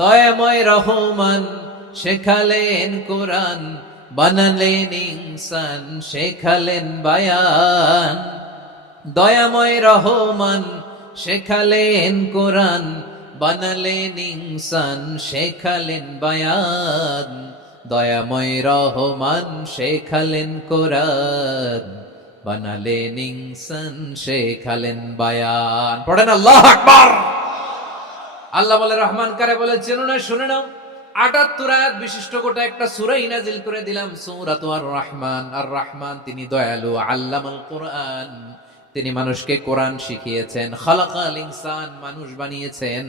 দয়াময় রহমান শেখালেন কোরআন, বানালেন ইনসান শেখালেন বায়ান। দয়াময় রহমান শেখালেন কোরআন, বানালেন ইনসান শেখালেন বায়ান। দয়াময় রহমান শেখালেন কোরআন, বানালেন ইনসান শেখালেন বায়ান। পড়েন আল্লাহু আকবার। আল্লাহ বলে রহমান কারে বলে চেনো না, শুনে নাও। ৭৮ আয়াত বিশিষ্ট গোটা একটা সূরা নাজিল করে দিলাম, সূরাতু আর রহমান। আর রহমান তিনি দয়ালু, আল্লামাল কোরআন, তিনি মানুষকে কোরআন শিখিয়েছেন। খালাকাল ইনসান, মানুষ বানিয়েছেন।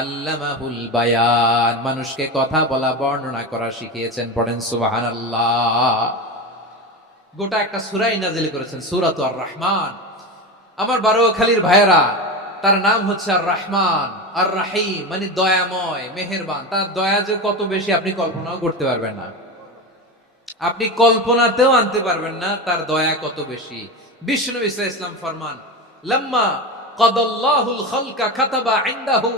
আল্লামাহুল বায়ান, মানুষকে কথা বলা বর্ণনা করা শিখিয়েছেন। পড়েন সুবহানাল্লাহ। গোটা একটা সূরাই নাজিল করেছেন, সূরাতু আর রহমান। আমার বারোয়াখালীর ভাইয়েরা, তার নাম হচ্ছে আর রহমান আর রাহিম, মানে দয়াময়, মেহেরবান। তার দয়া যে কত বেশি আপনি কল্পনাও করতে পারবেন না, আপনি কল্পনাতেও আনতে পারবেন না তার দয়া কত বেশি। বিশ্বনবী সাল্লাল্লাহু আলাইহি ওয়াসাল্লাম ফরমান, লাম্মা কাদাল্লাহুল খালকা কাতাবা ইনদাহু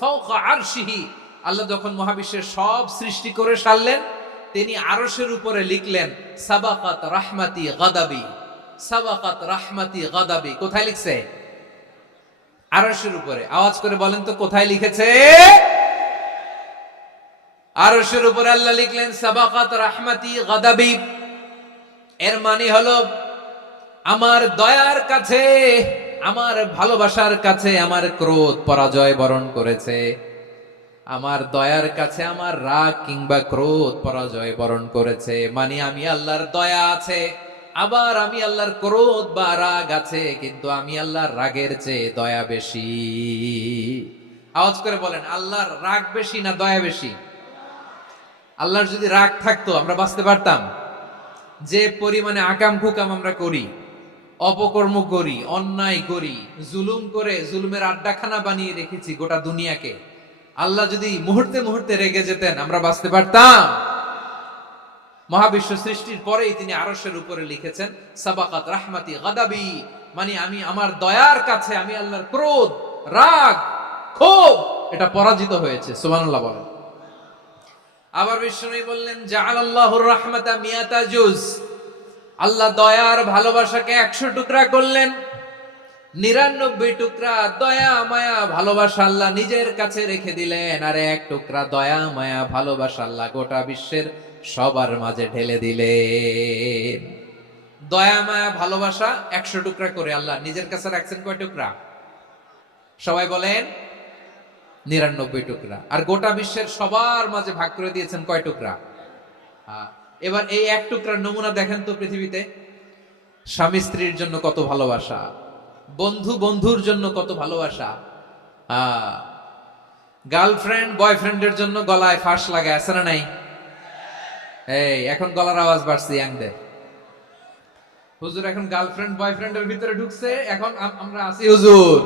ফাওকা আরশিহি। আল্লাহ যখন মহাবিশ্বের সব সৃষ্টি করে সারলেন, তিনি আরশের উপরে লিখলেন সাবাকাত রাহমাতি গাদাবি। সাবাকাত রাহমাতি গাদাবি কোথায় লিখছে? আরশের উপরে। আওয়াজ করে বলেন তো কোথায় লিখেছে? আরশের উপরে আল্লাহ লিখলেন সাবাকাত রাহমাতি গাদাবি। এর মানে হলো আমার দয়ার কাছে, আমার ভালোবাসার কাছে আমার ক্রোধ পরাজয় বরণ করেছে। আমার দয়ার কাছে আমার রাগ কিংবা ক্রোধ পরাজয় বরণ করেছে। মানে আমি আল্লাহর দয়া আছে, আবার আমি আল্লাহর ক্রোধ বা রাগ আছে, কিন্তু আমি আল্লাহর রাগের চেয়ে দয়া বেশি। আওয়াজ করে বলেন, আল্লাহর রাগ বেশি না দয়া বেশি? আল্লাহর যদি রাগ থাকতো আমরা বাঁচতে পারতাম? যে পরিমাণে আকাম কুকাম আমরা করি, অপকর্ম করি, অন্যায় করি, জুলুম করে জুলুমের আড্ডাখানা বানিয়ে রেখেছি গোটা দুনিয়াকে, আল্লাহ যদি মুহূর্তে মুহূর্তে রেগে যেতেন আমরা বাঁচতে পারতাম? মহাবিশ্ব সৃষ্টির পরেই তিনি আরশের উপরে লিখেছেন সাবাকাত রাহমাতি গাদাবি, মানে আমি আমার দয়ার কাছে আমি আল্লাহর ক্রোধ, রাগ, ক্ষোভ এটা পরাজিত হয়েছে। সুবহানাল্লাহ বলেন। আবার বিষ্ণু বললেন জাআলাল্লাহুর রাহমাতা মিয়াতা জুজ। আল্লাহ দয়ার ভালোবাসাকে ১০০ টুকরা করলেন। ৯৯ টুকরা দয়া মায়া ভালোবাসা আল্লাহ নিজের কাছে রেখে দিলেন, আর ১ টুকরা দয়া মায়া ভালোবাসা আল্লাহ গোটা বিশ্বের সবার মাঝে ঢেলে দিলেন। দয়া মায়া ভালোবাসা ১০০ টুকরা করে আল্লাহ নিজের কাছে রাখছেন কয় টুকরা? সবাই বলেন ৯৯ টুকরা। আর গোটা বিশ্বের সবার মাঝে ভাগ করে দিয়েছেন কয় টুকরা? এবার এই ১ টুকরার নমুনা দেখেন তো পৃথিবীতে। স্বামী স্ত্রীর জন্য কত ভালোবাসা, বন্ধু বন্ধুর জন্য কত ভালোবাসা, গার্লফ্রেন্ড বয়ফ্রেন্ডের জন্য গলায় ফাঁস লাগায়, আছে না নাই? এই এখন গলার আওয়াজ বাড়ছে ইয়াংদের। হুজুর এখন গার্লফ্রেন্ড বয়ফ্রেন্ডের ভিতরে ঢুকছে, এখন আমরা আছি হুজুর।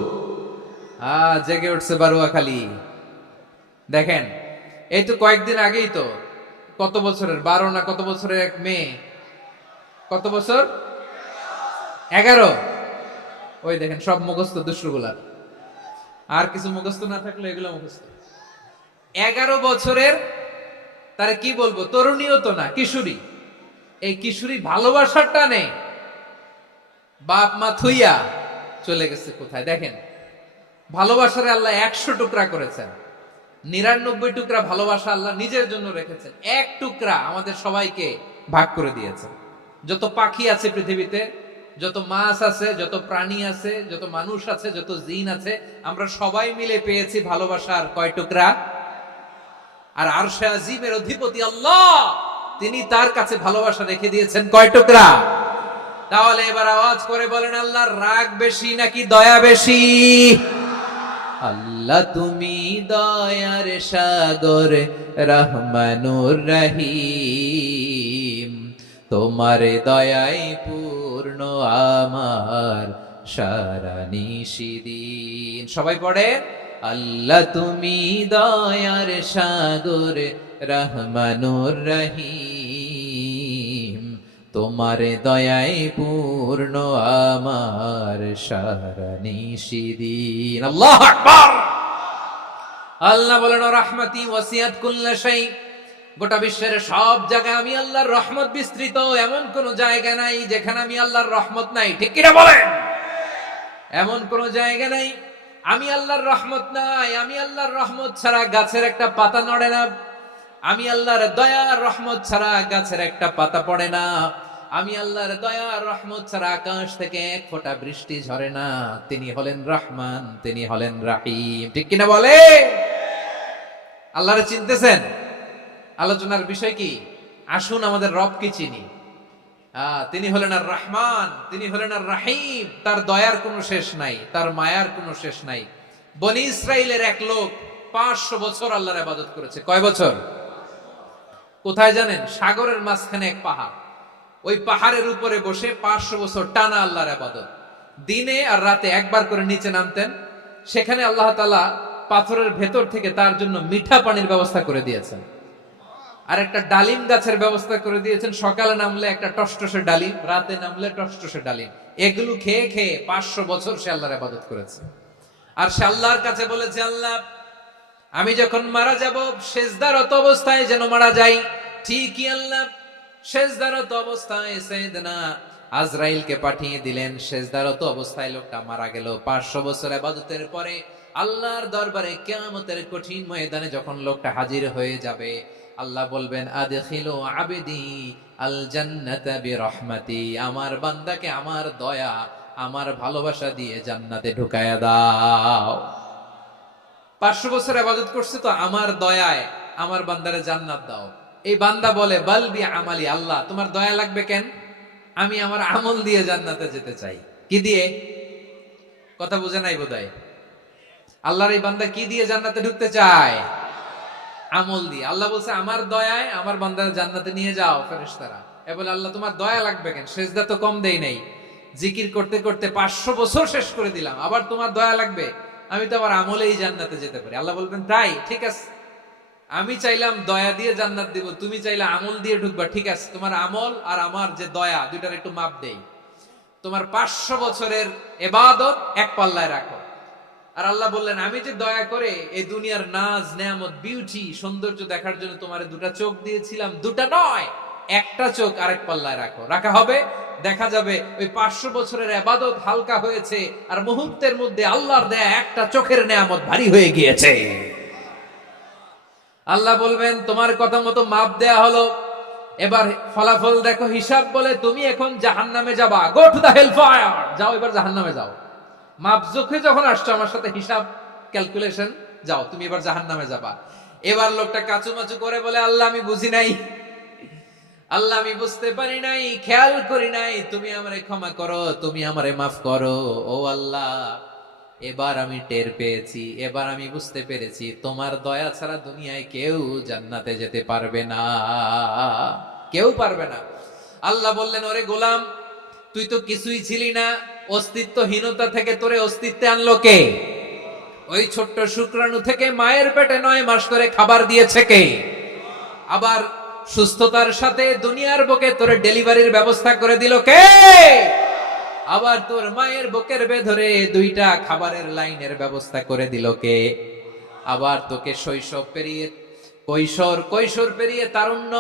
জেগে উঠছে বারুয়াখালী। দেখেন এই তো কয়েকদিন আগেই তো, কত বছরের ১২ না কত বছরের এক মেয়ে, কত বছর? ১১। ওই দেখেন সব মুখস্থ দুষ্টগুলার, আর কিছু মুখস্থ না থাকলে এগুলো মুখস্থ। ১১ বছরের, তারা কি বলবো, তরুণীও তো না, কিশোরী। এই কিশোরী ভালোবাসার টানে বাপ মা থুইয়া চলে গেছে কোথায়? দেখেন ভালোবাসারে আল্লাহ ১০০ টুকরা করেছেন, ৯৯ টুকরা ভালোবাসা আল্লাহ নিজের জন্য রেখেছেন, ১ টুকরা আমাদের সবাইকে ভাগ করে দিয়েছেন। যত পাখি আছে পৃথিবীতে, যত মাছ আছে, যত প্রাণী আছে, যত মানুষ আছে, যত জিন আছে, আমরা সবাই মিলে পেয়েছি ভালোবাসার কয় টুকরা? আর আরশে আজিমের অধিপতি আল্লাহ, তিনি তার কাছে ভালোবাসা রেখে দিয়েছেন কয় টুকরা? তাহলে এবার আওয়াজ করে বলেন, আল্লাহর রাগ বেশি নাকি দয়া বেশি? আল্লাহ তুমি দয়ার সাগর রহমানুর রহিম, তোমার দয়ায় পূর্ণ আমার সারা নিশিদিন। সবাই পড়ে, আল্লাহ তুমি দয়ার সাগর রহমানুর রহিম, তোমার দয়ায় পূর্ণ আমার সারা নিশিদিন। আল্লাহু আকবার, আল্লাহ বলেন রাহমাতি ওয়াসিয়াত কুল্লা শাই, গোটা বিশ্বের সব জায়গায় আমি আল্লাহর রহমত বিস্তৃত, এমন কোন জায়গা নাই যেখানে আমি আল্লাহর রহমত নাই। ঠিক কিনা বলেন? এমন কোন জায়গা নাই আমি আল্লাহর রহমত নাই। আমি আল্লাহর রহমত ছাড়া গাছের একটা পাতা নড়ে না, আমি আল্লাহর দয়ার রহমত ছাড়া গাছের একটা পাতা পড়ে না, আমি আল্লাহর দয়ার রহমত ছাড়া আকাশ থেকে এক ফোঁটা বৃষ্টি ঝরে না। তিনি হলেন রহমান, তিনি হলেন রাহিম। ঠিক কিনা বলে? আল্লাহরে চিনতেছেন? আলোচনার বিষয় কি? আসুন আমাদের রবকে চিনি। তিনি হলেন আর রহমান, তিনি হলেন আর রাহিম। তার দয়ার কোনো শেষ নাই, তার মায়ার কোনো শেষ নাই। বনি ইসরাইলের এক লোক 500 বছর আল্লাহর ইবাদত করেছে। কয় বছর? কোথায় জানেন? সাগরের মাঝখানে এক পাহাড়, ওই পাহাড়ের উপরে বসে 500 বছর টানা আল্লাহর ইবাদত। দিনে আর রাতে একবার করে নিচে নামতেন। সেখানে আল্লাহ তাআলা পাথরের ভেতর থেকে তার জন্য মিঠা পানির ব্যবস্থা করে দিয়েছেন, আর একটা ডালিম গাছের ব্যবস্থা করে দিয়েছেন। সকালে নামলে একটা টসটসে ডালিম, রাতে নামলে টসটসে ডালিম। এগুলো খেয়ে খেয়ে 500 বছর সে আল্লাহর ইবাদত করেছে। আর সে আল্লাহর কাছে বলেছে, আল্লাহ আমি যখন মারা যাব সেজদারত অবস্থায় যেন মারা যাই। ঠিকই আল্লাহ সেজদারত অবস্থায় সাইয়েদনা আজরাইলকে পাঠিয়ে দিলেন। সেজদারত অবস্থায় লোকটা মারা গেল। 500 বছর ইবাদতের পরে আল্লাহর দরবারে কিয়ামতের কঠিন ময়দানে যখন লোকটা হাজির হয়ে যাবে, আল্লাহ বলবেন আদখিলু আবদি আল জান্নাতা বিরহমাতি, আমার বান্দাকে আমার দয়া, আমার ভালোবাসা দিয়ে জান্নাতে ঢুকায়া দাও। 500 বছর ইবাদত করছে তো আমার দয়ায় আমার বান্দারে জান্নাত দাও। এই বান্দা বলে বালবি আমালি, আল্লাহ তোমার দয়া লাগবে কেন? আমি আমার আমল দিয়ে জান্নাতে যেতে চাই। কি দিয়ে? কথা বুঝে নাই বোধহয়। আল্লাহর এই বান্দা কি দিয়ে জান্নাতে ঢুকতে চায়? আমল দিয়ে। আল্লাহ বলছে আমার দয়ায় আমার বান্দারে জান্নাতে নিয়ে যাও। ফেরেশতারা এ বলে আল্লাহ তোমার দয়া লাগবে কেন? সেজদা তো কম দেই নাই, জিকির করতে করতে 500 বছর শেষ করে দিলাম, আবার তোমার দয়া লাগবে? আমি তো আমার আমলেই জান্নাতে যেতে পারি। আল্লাহ বলবেন তাই, ঠিক আছে, আমি চাইলাম দয়া দিয়ে জান্নাত দিব, তুমি চাইলে আমল দিয়ে ঢুকবা। ঠিক আছে, তোমার আমল আর আমার যে দয়া, দুইটার একটু মাপ দেই। তোমার 500 বছরের ইবাদত এক পাল্লায় রাখো। আর আল্লাহ বললেন আমি যে দয়া করে এই দুনিয়ার নাজ নেয়ামত বিউটি সৌন্দর্য দেখার জন্য তোমারে দুটা চোখ দিয়েছিলাম, দুটা নয় একটা চোখ আরেক পাল্লায় রাখো। রাখা হবে, দেখা যাবে ওই 500 বছরের ইবাদত হালকা হয়েছে, আর মুহূর্তের মধ্যে আল্লাহর দেয়া একটা চোখের নেয়ামত ভারী হয়ে গিয়েছে। আল্লাহ বলবেন তোমার কথা মতো মাপ দেয়া হলো, এবার ফলাফল দেখো, হিসাব বলে তুমি এখন জাহান্নামে যাবা। Go to the hell fire, যাও এবার জাহান্নামে যাও। মাপ চোখে যখন আসছো আমার সাথে হিসাব ক্যালকুলেশন, যাও তুমি এবার জাহান্নামে যাবা। এবার লোকটা কাচুমাচু করে বলে আল্লাহ আমি বুঝি নাই, আল্লাহ আমি বুঝতে পারি নাই, খেয়াল করি নাই, তুমি আমারে ক্ষমা করো, তুমি আমারে মাফ করো। ও আল্লাহ এবার আমি টের পেয়েছি, এবার আমি বুঝতে পেরেছি তোমার দয়া ছাড়া দুনিয়ায় কেউ জান্নাতে যেতে পারবে না, কেউ পারবে না। আল্লাহ বললেন ওরে গোলাম তুই তো কিছুই ছিলি না, অস্তিত্বহীনতা থেকে তোরে অস্তিত্বে আনলো কে? ওই ছোট্ট শুক্রাণু থেকে মায়ের পেটে 9 মাস ধরে খাবার দিয়েছে কে? আবার সুস্থতার সাথে দুনিয়ার বুকে তোরে ডেলিভারির ব্যবস্থা করে দিল কে? আবার তোর মায়ের বুকের ভেতরে 2টা খাবারের লাইনের ব্যবস্থা করে দিল কে? আবার তোকে শৈশব পেরিয়ে কৈশোর পেরিয়ে তারুণ্য,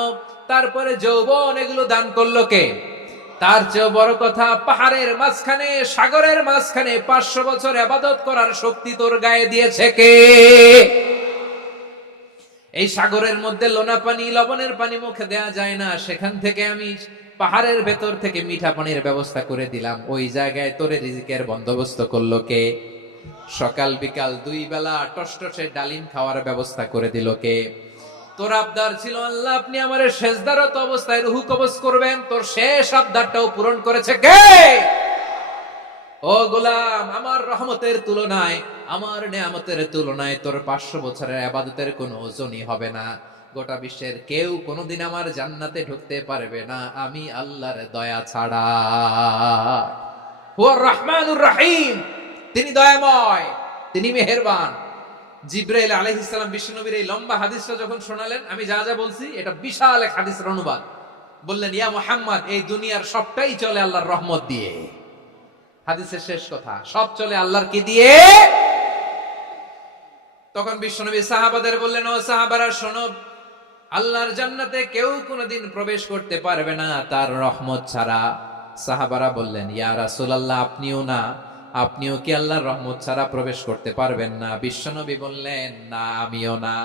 তারপরে যৌবন, এগুলো দান করলো কে? তার চেয়ে বড় কথা, পাহাড়ের মাঝখানে সাগরের মাঝখানে 500 বছর ইবাদত করার শক্তি তোর গায়ে দিয়েছে কে? এই সাগরের মধ্যে লোনা পানি, লবণের পানি মুখে দেয়া যায় না, সেখান থেকে আমি পাহাড়ের ভেতর থেকে মিঠা পানির ব্যবস্থা করে দিলাম। ওই জায়গায় তোরে রিজিকের বন্দোবস্ত করলো কে? সকাল বিকাল 2 বেলা টসটসে ডালিম খাওয়ার ব্যবস্থা করে দিল কে? তোর আবদার ছিল আল্লাহ আপনি আমারে সেজদারত অবস্থায় রূহ কবজ করবেন, তোর শেষ আবদারটাও পূরণ করেছে কে? ও গোলাম আমার রহমতের তুলনায়, আমার নেয়ামতের তুলনায় তোর 500 বছরের ইবাদতের কোনো ওজনই হবে না। গোটা বিশ্বের কেউ কোনোদিন আমার জান্নাতে ঢুকতে পারবে না আমি আল্লাহর দয়া ছাড়া। হুয়ার রহমানুর রহিম, তিনি দয়াময়, তিনি মেহেরবান। জিবরাইল আলাইহিস সালাম বিশ্বনবীর এই লম্বা হাদিসটা যখন শোনালেন, আমি যা যা বলছি এটা বিশাল এক হাদিসের অনুবাদ। বললেন ইয়া মুহাম্মদ এই দুনিয়ার সবটাই চলে আল্লাহর রহমত দিয়ে। হাদিসের শেষ কথা, সব চলে আল্লাহর কি দিয়ে? তখন বিশ্বনবী সাহাবাদের বললেন, ও সাহাবারা শোনো, আল্লাহর জান্নাতে কেউ কোনোদিন প্রবেশ করতে পারবে না তার রহমত ছাড়া। সাহাবারা বললেন, ইয়া রাসূলুল্লাহ, আপনিও না? আপনিও কি আল্লাহর রহমত ছাড়া প্রবেশ করতে পারবেন না? বিশ্বনবী বললেন, না, আমিও না।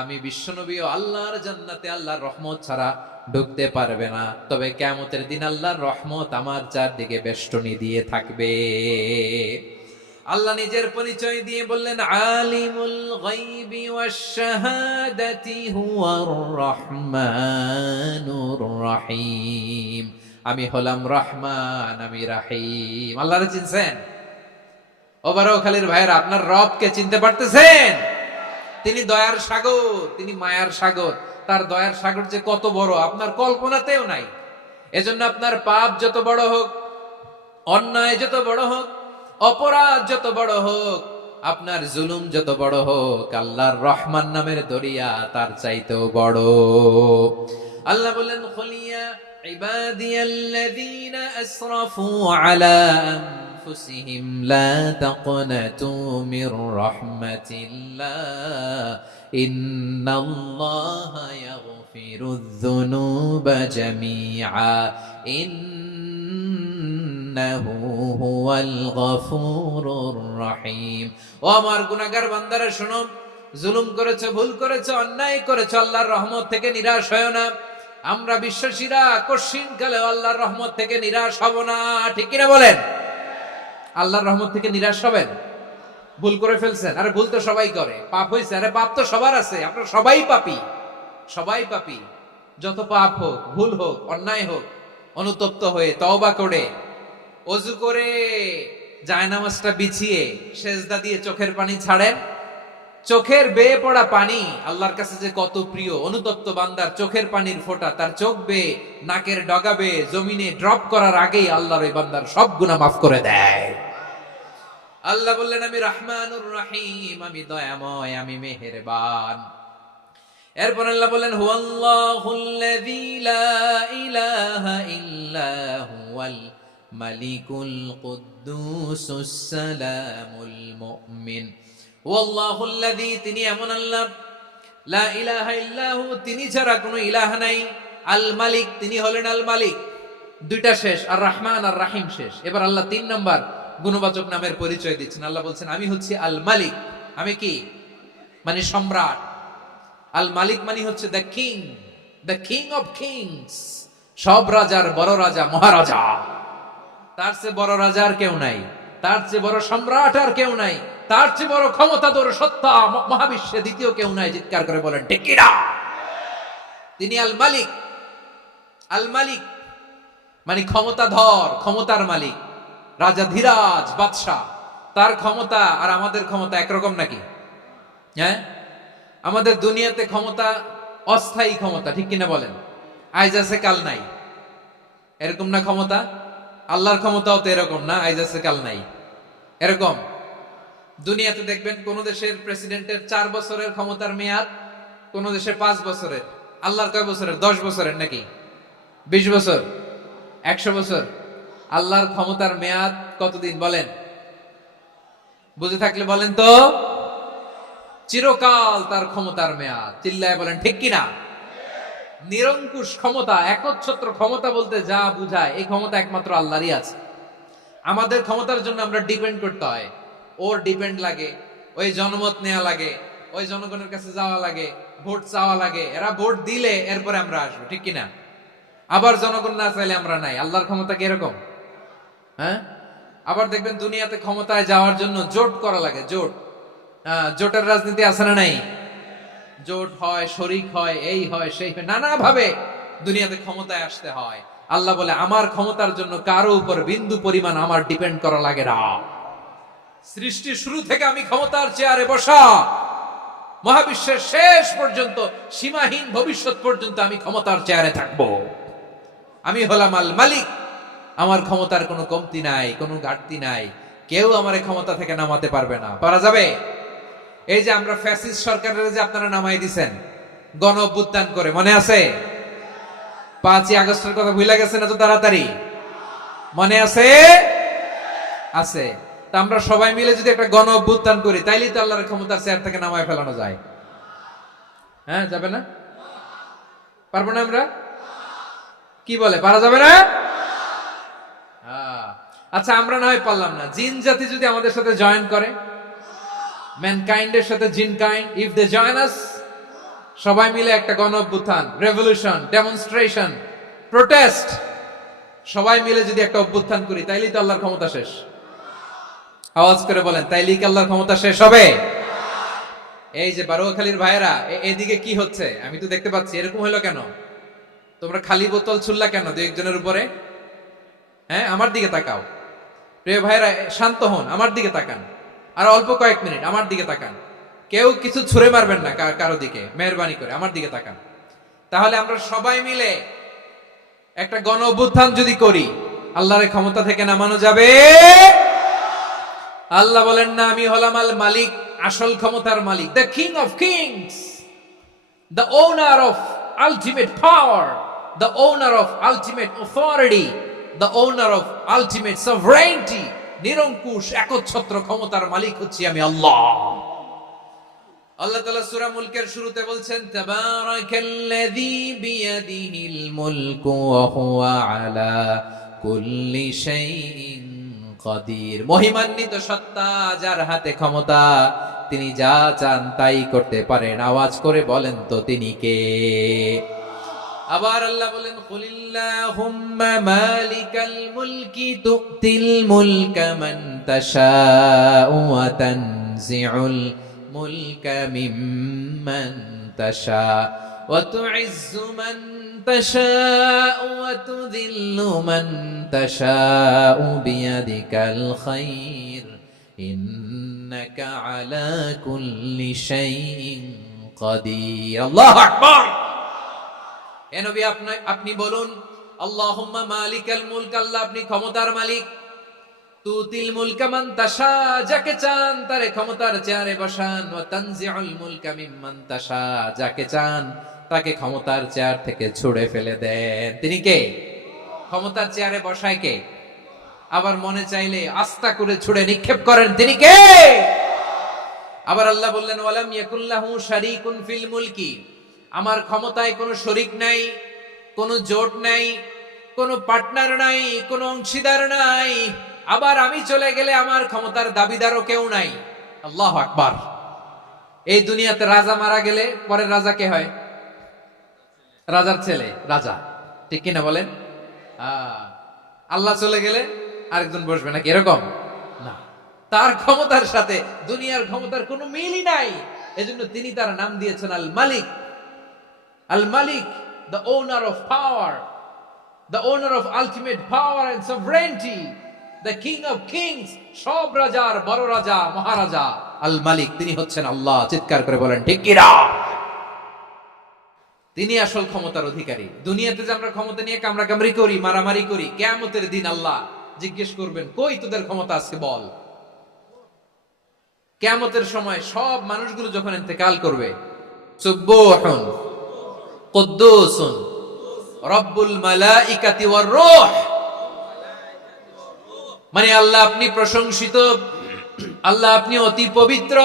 আমি বিশ্বনবীও আল্লাহর জান্নাতে আল্লাহর রহমত ছাড়া ঢুকতে পারবে না। তবে কিয়ামতের দিন আল্লাহর রহমত আমার চারদিকে বেষ্টনী দিয়ে থাকবে। আল্লাহ নিজের পরিচয় দিয়ে বললেন, আলিমুল গায়বি ওয়াশ শাহাদাতি হুয়ার রহমানুর রহিম। আমি হলাম রহমান, আমি রাহিম। আল্লাহরে চিনছেন? ওবারখালীর ভাইয়েরা, আপনার রবকে চিনতে পারতেছেন? তিনি দয়ার সাগর, তিনি মায়ার সাগর। তার দয়ার সাগর যে কত বড় আপনার কল্পনাতেও নাই। এজন্য আপনার পাপ যত বড় হোক, অন্যায় যত বড় হোক, অপরাধ যত বড় হোক, আপনার জুলুম যত বড় হোক, আল্লাহর রহমান নামের দরিয়া তার চাইতেও বড়। আল্লাহ বললেন, খুলিয়া ইবাদিয়াল্লাযীনা আসরাফু আলা আনফুসিহিম লা তাকনাতু মির রাহমাতিল্লাহ ইন্নাল্লাহা ইয়াগফিরুয যুনুবা জামিআ ইন্নাহু হুয়াল গফুরুর রহিম। ও আমার গুনাহগার বান্দারা শোনো, জুলুম করেছো, ভুল করেছো, অন্যায় করেছো, আল্লাহর রহমত থেকে নিরাশ হয়ো না। আমরা বিশ্বাসীরা কঠিনকালে আল্লাহর রহমত থেকে নিরাশ হব না, ঠিক কিনা বলেন? আল্লাহর রহমত থেকে নিরাশ হবেন? ভুল করে ফেলছেন, আরে ভুল তো সবাই করে। পাপ হয়েছে, আরে পাপ তো সবার আছে, আপনারা সবাই পাপী, সবাই পাপী। যত পাপ হোক, ভুল হোক, অন্যায় হোক, অনুতপ্ত হয়ে তওবা করে, ওযু করে, জায়নামাজটা বিছিয়ে সেজদা দিয়ে চোখের পানি ছাড়েন। চোখের বেয়ে পড়া পানি আল্লাহর কাছে যে কত প্রিয়। অনুতপ্ত বান্দার চোখের পানির ফোঁটা তার চোখ বেয়ে, নাকের ডগা বেয়ে জমিনে ড্রপ করার আগেই আল্লাহর ওই বান্দার সব গুনাহ মাফ করে দেয়। আল্লাহ বললেন, আমি রহমানুর রহিম, আমি দয়াময়, আমি মেহেরবান। এরপর আল্লাহ বললেন, হুয়াল্লাহুল্লাযী লা ইলাহা ইল্লা হুয়াল মালিকুল কুদ্দুসুস সালামুল মুমিন। ওয়াল্লাহুল্লাযী, তিনি এমন আল্লাহ, লা ইলাহা ইল্লাহু, তিনি ছাড়া কোনো ইলাহ নাই। আল মালিক, তিনি হলেন আল মালিক। দুইটা শেষ, আর রহমান আর রাহিম শেষ। এবার আল্লাহ 3 নাম্বার গুণবাচক নামের পরিচয় দিচ্ছেন। আল্লাহ বলছেন, আমি হচ্ছি আল মালিক। আমি কি? মানে সম্রাট। আল মালিক মানে হচ্ছে the king, the king of kings. সব রাজার বড় রাজা, মহারাজা। তার চেয়ে বড় রাজা আর কেউ নাই, তার চেয়ে বড় সম্রাট আর কেউ নাই, তার চেয়ে বড় ক্ষমতাধর সত্তা মহাবিশ্বে দ্বিতীয় কেউ নাই। চিৎকার করে বলেন ঠিক কিনা? তিনি আল মালিক। আল মালিক মানে ক্ষমতাধর, ক্ষমতার মালিক, রাজা ধীরাজ বাদশাহ। তার ক্ষমতা আর আমাদের ক্ষমতা একরকম নাকি? হ্যাঁ, আমাদের দুনিয়াতে ক্ষমতা অস্থায়ী ক্ষমতা, ঠিক কিনা বলেন? আইজ আছে কাল নাই, এরকম না ক্ষমতা? আল্লাহর ক্ষমতাও তো এরকম না, আইজ আছে কাল নাই এরকম। দুনিয়াতে দেখবেন কোন দেশের প্রেসিডেন্টের 4 বছরের ক্ষমতার মেয়াদ, কোন দেশের 5 বছরের। আল্লাহর কয় বছরের? 10 বছরের নাকি 20 বছর, 100 বছর। আল্লাহর ক্ষমতার মেয়াদ কতদিন বলেন? বুঝে থাকলে বলেন তো। চিরকাল তার ক্ষমতার মেয়াদ। চিল্লায় বলেন ঠিক কিনা? নিরঙ্কুশ ক্ষমতা, একচ্ছত্র ক্ষমতা বলতে যা বুঝায়, এই ক্ষমতা একমাত্র আল্লাহরই আছে। আমাদের ক্ষমতার জন্য আমরা ডিপেন্ড করতে হয়, ওর ডিপেন্ড লাগে, ওই জনমত নেওয়া লাগে, ওই জনগণের কাছে যাওয়া লাগে, ভোট চাওয়া লাগে। এরা ভোট দিলে এরপরে আমরা আসবো, ঠিক কিনা? আবার জনগণ না চাইলে আমরা নাই। আল্লাহর ক্ষমতা কি এরকম? হ্যাঁ। আবার দেখবেন দুনিয়াতে ক্ষমতায় যাওয়ার জন্য জোট করা লাগে, জোট। জোটের রাজনীতি আছে না নাই? জোট হয়, শরিক হয়, এই হয়, সেই হয়, নানা ভাবে দুনিয়াতে ক্ষমতায় আসতে হয়। আল্লাহ বলে, আমার ক্ষমতার জন্য কারো উপর বিন্দু পরিমাণ আমার ডিপেন্ড করা লাগে না। সৃষ্টি শুরু থেকে আমি ক্ষমতার চেয়ারে বসা, মহাবিশ্বের শেষ পর্যন্ত, সীমাহীন ভবিষ্যৎ পর্যন্ত আমি ক্ষমতার চেয়ারে থাকবো। আমি হলাম আল মালিক। আমার ক্ষমতার কোনো কমতি নাই, কোনো ঘাটতি নাই। কেউ আমার ক্ষমতা থেকে নামাতে পারবে না। পারা যাবে? এই যে আমরা ফ্যাসিস্ট সরকারের যে আপনারা নামাই দিছেন গণ অভ্যুত্থান করে, মনে আছে? 5ই আগস্টের কথা ভুলে গেছেন এত তাড়াতাড়ি? মনে আছে? আছে। তা আমরা সবাই মিলে যদি একটা গণ অভ্যুত্থান করি, তাইলেই তো আল্লাহর ক্ষমতার চেয়ার থেকে নামায় ফেলানো যায়। হ্যাঁ, যাবে না? পারবো না আমরা? কি বলে, পারা যাবে না? আচ্ছা, আমরা না হয় পারলাম না, জিন জাতি যদি আমাদের সাথে জয়েন করে, ম্যানকাইন্ডের সাথে জিনকাইন্ড, ইফ দে জয়েন আস, সবাই মিলে একটা গণ অভ্যুত্থান, রেভলিউশন, ডেমনস্ট্রেশন, প্রোটেস্ট, সবাই মিলে যদি একটা অভ্যুত্থান করি, তাইলেই তো আল্লাহর ক্ষমতা শেষ। আওয়াজ করে বলেন, তাইলেই কি আল্লাহর ক্ষমতা শেষ হবে? এই যে বারোয়াখালীর ভাইয়েরা, এদিকে কি হচ্ছে আমি তো দেখতে পাচ্ছি, এরকম হলো কেন? তোমরা খালি বোতল ছুড়লা কেন দু একজনের উপরে? হ্যাঁ, আমার দিকে তাকাও। প্রিয় ভাইয়েরা, শান্ত হন, আমার দিকে তাকান, আর অল্প কয়েক মিনিট আমার দিকে তাকান। কেউ কিছু ছুঁড়ে মারবেন না কারো দিকে, মেহরবানি করে আমার দিকে তাকান। তাহলে আমরা সবাই মিলে একটা গণ অভ্যুত্থান যদি করি, আল্লাহর ক্ষমতা থেকে নামানো যাবে। আল্লাহ বলেন না, আমি হলাম আল মালিক, আসল ক্ষমতার মালিক, the king of kings, the owner of ultimate power, the owner of ultimate authority, the owner of ultimate sovereignty. নিরঙ্কুশ একচ্ছত্র ক্ষমতার মালিক হচ্ছি আমি আল্লাহ। আল্লাহ তাআলা সূরা মুলকের শুরুতে বলছেন, তাবারাকাল্লাযী বিয়াদিহিল মুলকু ওয়া হুয়া আলা কুল্লি শাইইন কাদির। মহিমান্বিত সত্তা, যার হাতে ক্ষমতা, তিনি যা চান তাই করতে পারেন। আওয়াজ করে বলেন তো তিনি কে? আবার আল্লাহ বলেন, কুলিল্লাহুম্মা মালিকাল মুলকি তুতিল মুলকা মান তাশাউ ওয়া তানজিউল মুলকা মিম্মান তাশা ওয়া তুইজ্জু মান তাশাউ ওয়া তুযিল্লু মান তাশাউ বিয়াদিকাল খায়র ইন্নাকা আলা কুল্লি শাইইন কাদির। আল্লাহু আকবার। এ নবী, আপনি বলুন, আল্লাহুম্মা মালিকাল মুলক, আল্লাহ আপনি ক্ষমতার মালিক। তুতিল মুলকা মান তাশা, যাকে চান তারে ক্ষমতার চেয়ারে বসান। ওয়া তানজিউল মুলকা মিম্মান তাশা, যাকে চান তাকে ক্ষমতার চেয়ার থেকে ছুঁড়ে ফেলে দেন। তিনি কে? ক্ষমতার চেয়ারে বসায় কে? আবার মনে চাইলে আস্থা করে ছুঁড়ে নিক্ষেপ করেন, তিনি কে? আবার আল্লাহ বললেন, ওয়ালাম ইয়াকুল্লাহু শারীকুন ফিল মুলকি, আমার ক্ষমতায় কোনো শরীক নাই, কোনো জোট নাই, কোনো পার্টনার নাই, কোনো অংশীদার নাই। আবার আমি চলে গেলে আমার ক্ষমতার দাবিদারও কেউ নাই। আল্লাহু আকবার। এই দুনিয়াতে রাজা মারা গেলে পরের রাজা কে হয়? রাজার ছেলে রাজা, ঠিক কিনা বলেন? আল্লাহ চলে গেলে আরেকজন বসবে নাকি? এরকম না, তার ক্ষমতার সাথে দুনিয়ার ক্ষমতার কোনো মিলই নাই। এজন্য তিনি তার নাম দিয়েছেন আল মালিক। Al Malik, the owner of power, the owner of ultimate power and sovereignty, the king of kings, সব রাজার বড় রাজা, মহারাজা আল মালিক, তিনি হচ্ছেন আল্লাহ। চিৎকার করে বলেন ঠিক কি না? তিনি আসল ক্ষমতার অধিকারী। দুনিয়াতে যে আমরা ক্ষমতা নিয়ে কামড়াকামড়ি করি, মারামারি করি, কিয়ামতের দিন আল্লাহ জিজ্ঞেস করবেন, কই তোদের ক্ষমতা আজকে বল। কিয়ামতের সময় সব মানুষগুলো যখন ইন্তেকাল করবে, সুবহান কুদ্দুসুন রব্বুল মালাইকাতি ওয়ার রূহ, মানে আল্লাহ আপনি প্রশংসিত, আল্লাহ আপনি অতি পবিত্র,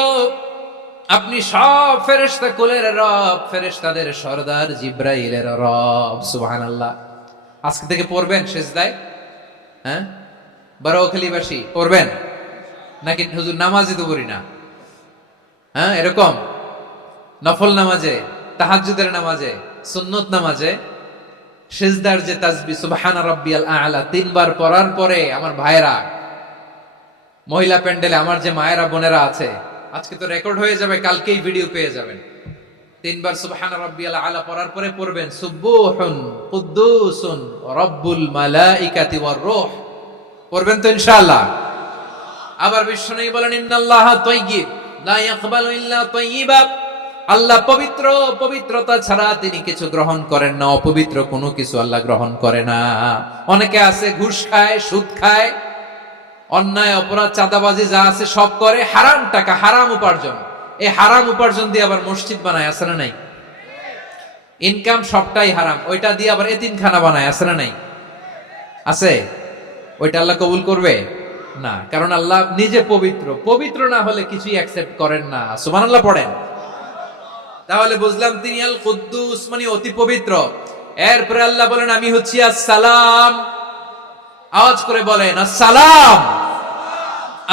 আপনি সব ফেরেশতা কুলের রব, ফেরেশতাদের সরদার জিব্রাইলের রব। সুবহানাল্লাহ। আজকে থেকে পড়বেন সিজদায়? হ্যাঁ, বারোয়াখালীবাসী পড়বেন নাকি? হুজুর নামাজে তো পড়ি না। হ্যাঁ, এরকম নফল নামাজে, তাহাজ্জুদের নামাজে, সুন্নত নামাজে সিজদার যে তাসবিহ সুবহান রাব্বিয়াল আ'লা 3 বার পড়ার পরে, আমার ভাইরা, মহিলা প্যান্ডেলে আমার যে মায়েরা বোনেরা আছে, আজকে তো রেকর্ড হয়ে যাবে, কালকেই ভিডিও পেয়ে যাবেন। 3 বার সুবহান রাব্বিয়াল আ'লা পড়ার পরে পড়বেন সুবহুন কুদ্দুসুন রব্বুল মালাইকাতি ওয়ার রূহ। পড়বেন তো ইনশাআল্লাহ? আবার বিশ্বনবী বলেন, ইন্নাল্লাহা তাইয়্যিব লা ইয়াকবালু ইল্লা তাইয়্যিবা, আল্লাহ পবিত্র, পবিত্রতা ছাড়া তিনি কিছু গ্রহণ করেন না, অপবিত্র কোনো কিছু আল্লাহ গ্রহণ করে না। অনেকে আছে ঘুষ খায়, সুদ খায়, অন্যায় অপরাধ চাঁদাবাজি যা আছে সব করে, হারাম টাকা, হারাম উপার্জন। এই হারাম উপার্জন দিয়ে আবার মসজিদ বানায়, আছে না নাই? ইনকাম সবটাই হারাম, ওইটা দিয়ে আবার এতিমখানা বানায়, আছে না নাই? আছে। ওইটা আল্লাহ কবুল করবে? না, কারণ আল্লাহ নিজে পবিত্র, পবিত্র না হলে কিছুই অ্যাকসেপ্ট করেন না। সুবহানাল্লাহ পড়েন। তাহলে বুঝলাম তিনি আল কুদ্দুস মানে অতি পবিত্র। এরপরে আল্লাহ বলেন আমি হচ্ছি আসসালাম। আওয়াজ করে বলেন আসসালাম।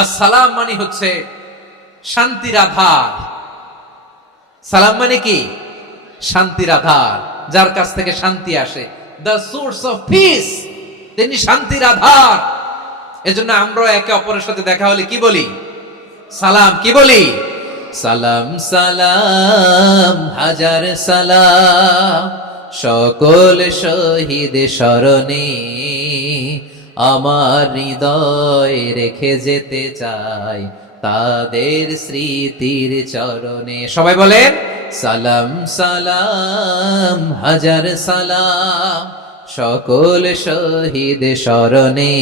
আসসালাম মানে হচ্ছে শান্তির আধার। সালাম মানে কি? শান্তির আধার, যার কাছ থেকে শান্তি আসে। দ্য সোর্স অফ পিস, তিনি শান্তির আধার। এজন্য আমরা একে অপরের সাথে দেখা হলে কি বলি? সালাম। কি বলি? সালাম সালাম হাজার সালাম, সকল শহীদ স্মরণে আমার হৃদয় রেখে যেতে চাই তাদের স্মৃতির চরণে। সবাই বলেন সালাম সালাম হাজার সালাম, সকল শহীদ স্মরণে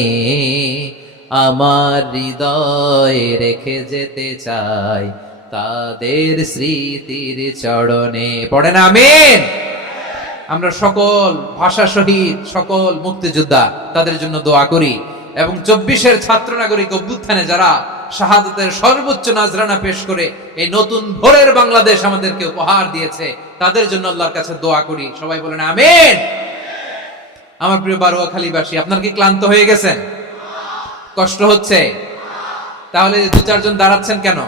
আমার হৃদয় রেখে যেতে চাই তাদের স্মৃতির চরণে। পড়েন আমিন। আমরা সকল ভাষা শহীদ, সকল মুক্তিযোদ্ধা, তাদের জন্য দোয়া করি এবং 24-এর ছাত্র নাগরিক অভ্যুত্থানে যারা শাহাদাতের সর্বোচ্চ নাজরানা পেশ করে এই নতুন ভোরের বাংলাদেশ আমাদেরকে উপহার দিয়েছে, তাদের জন্য আল্লাহর কাছে দোয়া করি। সবাই বলেন আমিন। আমার প্রিয় বারোয়াখালীবাসী, আপনার কি ক্লান্ত হয়ে গেছেন? কষ্ট হচ্ছে? তাহলে 2-4 জন দাঁড়াচ্ছেন কেন?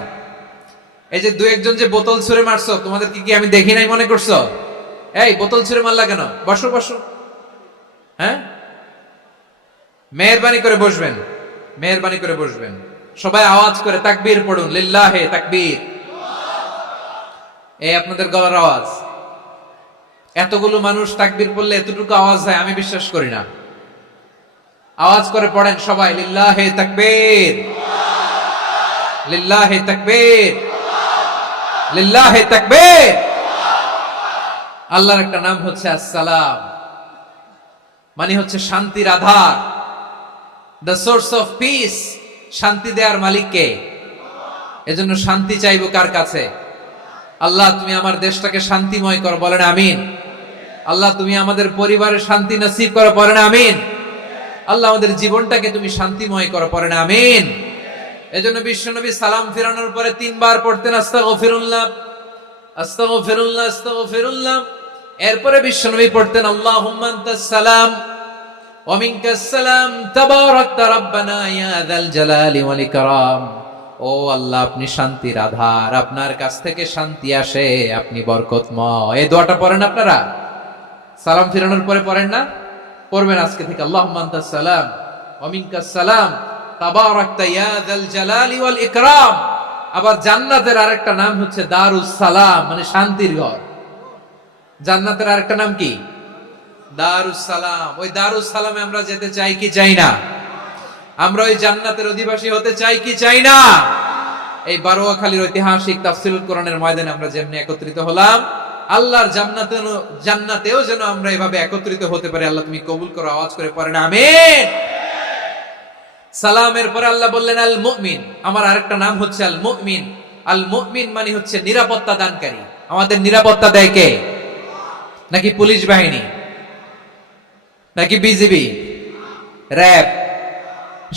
এই যে 2-1 জন যে বোতল ছুঁড়ে মারছো, তোমাদেরকে কি আমি দেখি নাই মনে করছো? এই বোতল ছুঁড়ে মারলা কেন? বসো বসো। হ্যাঁ, মেহেরবানি করে বসবেন, মেহেরবানি করে বসবেন। সবাই আওয়াজ করে তাকবীর পড়ুন, লিল্লাহে তাকবীর। এই আপনাদের গলার আওয়াজ। এতগুলো মানুষ তাকবীর পড়লে এতটুকু আওয়াজ হয়, আমি বিশ্বাস করি না। আওয়াজ করে পড়েন সবাই, লিল্লাহে তাকবীর, লিল্লাহে তাকবীর, লিল্লাহে তাকবীর। আল্লাহর একটা নাম হচ্ছে আসসালাম, মানে হচ্ছে শান্তির আধার, দ্য সোর্স অফ পিস। শান্তি দেওয়ার মালিক কে? এজন্য শান্তি চাইবো কার কাছে? আল্লাহ তুমি আমার দেশটাকে শান্তিময় করো, বলেন আমিন। আল্লাহ তুমি আমাদের পরিবারের শান্তি নসিব করো, বলেন আমিন। আল্লাহ আমাদের জীবনটাকে তুমি শান্তিময় করো, পড়েন আমিন। এজন্য বিশ্বনবী সালাম ফিরানোর পরে 3 বার পড়তেন আস্তাগফিরুল্লাহ, আস্তাগফিরুল্লাহ, আস্তাগফিরুল্লাহ। এরপরে বিশ্বনবী পড়তেন আল্লাহুম্মা আনতাস সালাম ওয়া মিনকাস সালাম তাবারাকতা রাব্বানা ইয়া যাল জালালি ওয়াল ইকরাম। ও আল্লাহ, আপনি শান্তির আধার, আপনার কাছ থেকে শান্তি আসে, আপনি বরকতময়। এই দোয়াটা পড়েন আপনারা সালাম ফিরানোর পরে, পড়েন না? পড়বেন আজকে থেকে, আল্লাহুম্মা আনতাস সালাম ওয়া মিনকাস সালাম তাবারাকতা ইয়া যাল জালালি ওয়াল ইকরাম। আবার জান্নাতের আরেকটা নাম হচ্ছে দারুস সালাম, মানে শান্তির ঘর। জান্নাতের আরেকটা নাম কি? দারুস সালাম। ওই দারুস সালামে আমরা যেতে চাই কি চাই না? আমরা ওই জান্নাতের অধিবাসী হতে চাই কি চাই না? এই বারোয়াখালীর ঐতিহাসিক তাফসীরুল কোরআনের ময়দানে আমরা যেমনি একত্রিত হলাম, আল্লাহর জান্নাতেও যেন আমরা এভাবে একত্রিত হতে পারি। আল্লাহ তুমি কবুল করো। আওয়াজ করে পড়েন আমিন। সালামের পরে আল্লাহ বললেন আল মুমিন। আমার আরেকটা নাম হচ্ছে আল মুমিন। আল মুমিন মানে হচ্ছে নিরাপত্তা দানকারী। আমাদের নিরাপত্তা দেয় কে? নাকি পুলিশ বাহিনী, নাকি বিজিবি, র‍্যাব,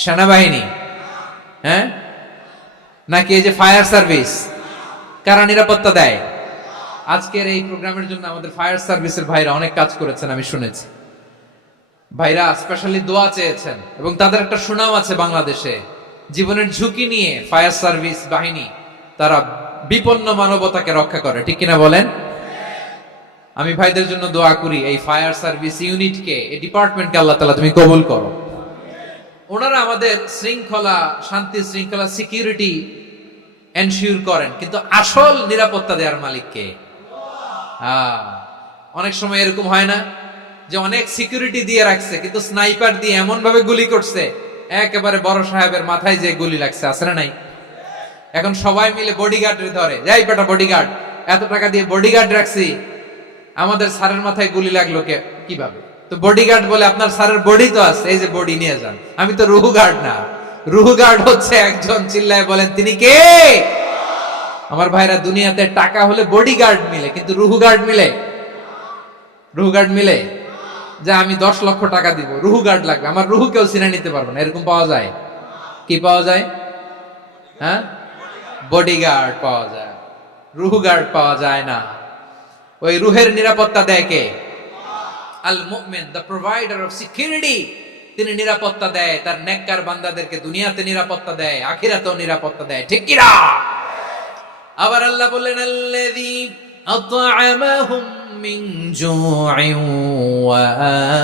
সেনাবাহিনী, হ্যাঁ, নাকি এই যে ফায়ার সার্ভিস? কারা নিরাপত্তা দেয়? আজকের এই প্রোগ্রামের জন্য আমাদের ফায়ার সার্ভিসের ভাইরা অনেক কাজ করেছেন, আমি শুনেছি। ভাইরা স্পেশালি দোয়া চেয়েছেন এবং তাদের একটা সুনাম আছে বাংলাদেশে। জীবনের ঝুঁকি নিয়ে ফায়ার সার্ভিস বাহিনী তারা বিপন্ন মানবতাকে রক্ষা করে, ঠিক কিনা বলেন? আমি ভাইদের জন্য দোয়া করি, এই ফায়ার সার্ভিস ইউনিটকে, এই ডিপার্টমেন্টকে আল্লাহ তাআলা তুমি কবুল করো। ওনারা আমাদের শৃঙ্খলা, শান্তি শৃঙ্খলা, সিকিউরিটি এনশিওর করেন, কিন্তু আসল নিরাপত্তা দেওয়ার মালিক কে? অনেক সময় এরকম হয় না যে অনেক সিকিউরিটি দিয়ে রাখছে, কিন্তু স্নাইপার দিয়ে এমন ভাবে গুলি করছে একেবারে বড় সাহেবের মাথায় যে গুলি লাগছে, আছে না নাই? এখন সবাই মিলে বডিগার্ডের ধরে, যাই বেটা বডিগার্ড, এত টাকা দিয়ে বডিগার্ড রাখছি, আমাদের স্যারের মাথায় গুলি লাগলো কিভাবে? তো বডিগার্ড বলে আপনার স্যারের বডি তো আছে, এই যে বডি নিয়ে যান। আমি তো রুহু গার্ড না, রুহু গার্ড হচ্ছে একজন, চিল্লায় বলেন তিনি কে? আমার ভাইরা, দুনিয়াতে টাকা হলে বডিগার্ড মিলে, কিন্তু রুহু গার্ড মিলে? রুহু গার্ড মিলে? যে আমি 10 লক্ষ টাকা দিব, রুহু গার্ড লাগবে, আমার রুহু কেউ চিনে নিতে পারবো না, এরকম পাওয়া যায়? কি পাওয়া যায়? হ্যাঁ, বডিগার্ড পাওয়া যায়, রুহ গার্ড পাওয়া যায় না। ওই রুহের নিরাপত্তা দেয় কে? আল মুমিন, দ্য প্রোভাইডার অফ সিকিউরিটি। তিনি নিরাপত্তা দেয় তার নেককার বান্দাদেরকে, দুনিয়াতে নিরাপত্তা দেয়, আখিরাতেও নিরাপত্তা দেয়, ঠিক কি না? আবার আল্লাহ বললেন আল্লাযী আত'আমাহুম মিন জু'ইন ওয়া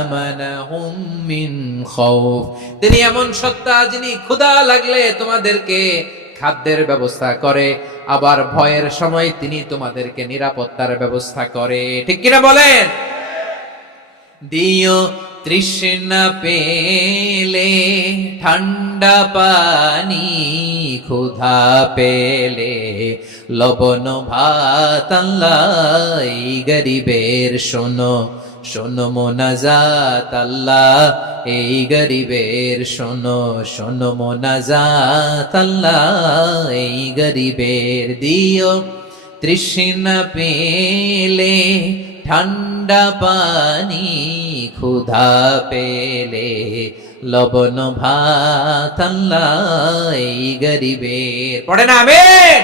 আমানাহুম মিন খাউফ। তিনি এমন সত্তা যিনি ক্ষুধা লাগলে তোমাদেরকে খাদ্যের ব্যবস্থা করে, আবার ভয়ের সময় তিনি তোমাদেরকে নিরাপত্তার ব্যবস্থা করে, ঠিক কিনা বলেন? দিও তৃষ্ণা পেলে ঠান্ডা পানি, ক্ষুধা পেলে লবণ ভাত, আল্লাহ এই গরিবের শোনো শোনো মোনাজাত, আল্লাহ এই গরিবের শোনো শোনো মোনাজাত, আল্লাহ এই গরিবের। দিও তৃষ্ণা পেলে ঠান্ডা পানি, ক্ষুধা পেলে লবণ ভাত, আল্লাহ এই গরিবের। পড়ে না আমিন?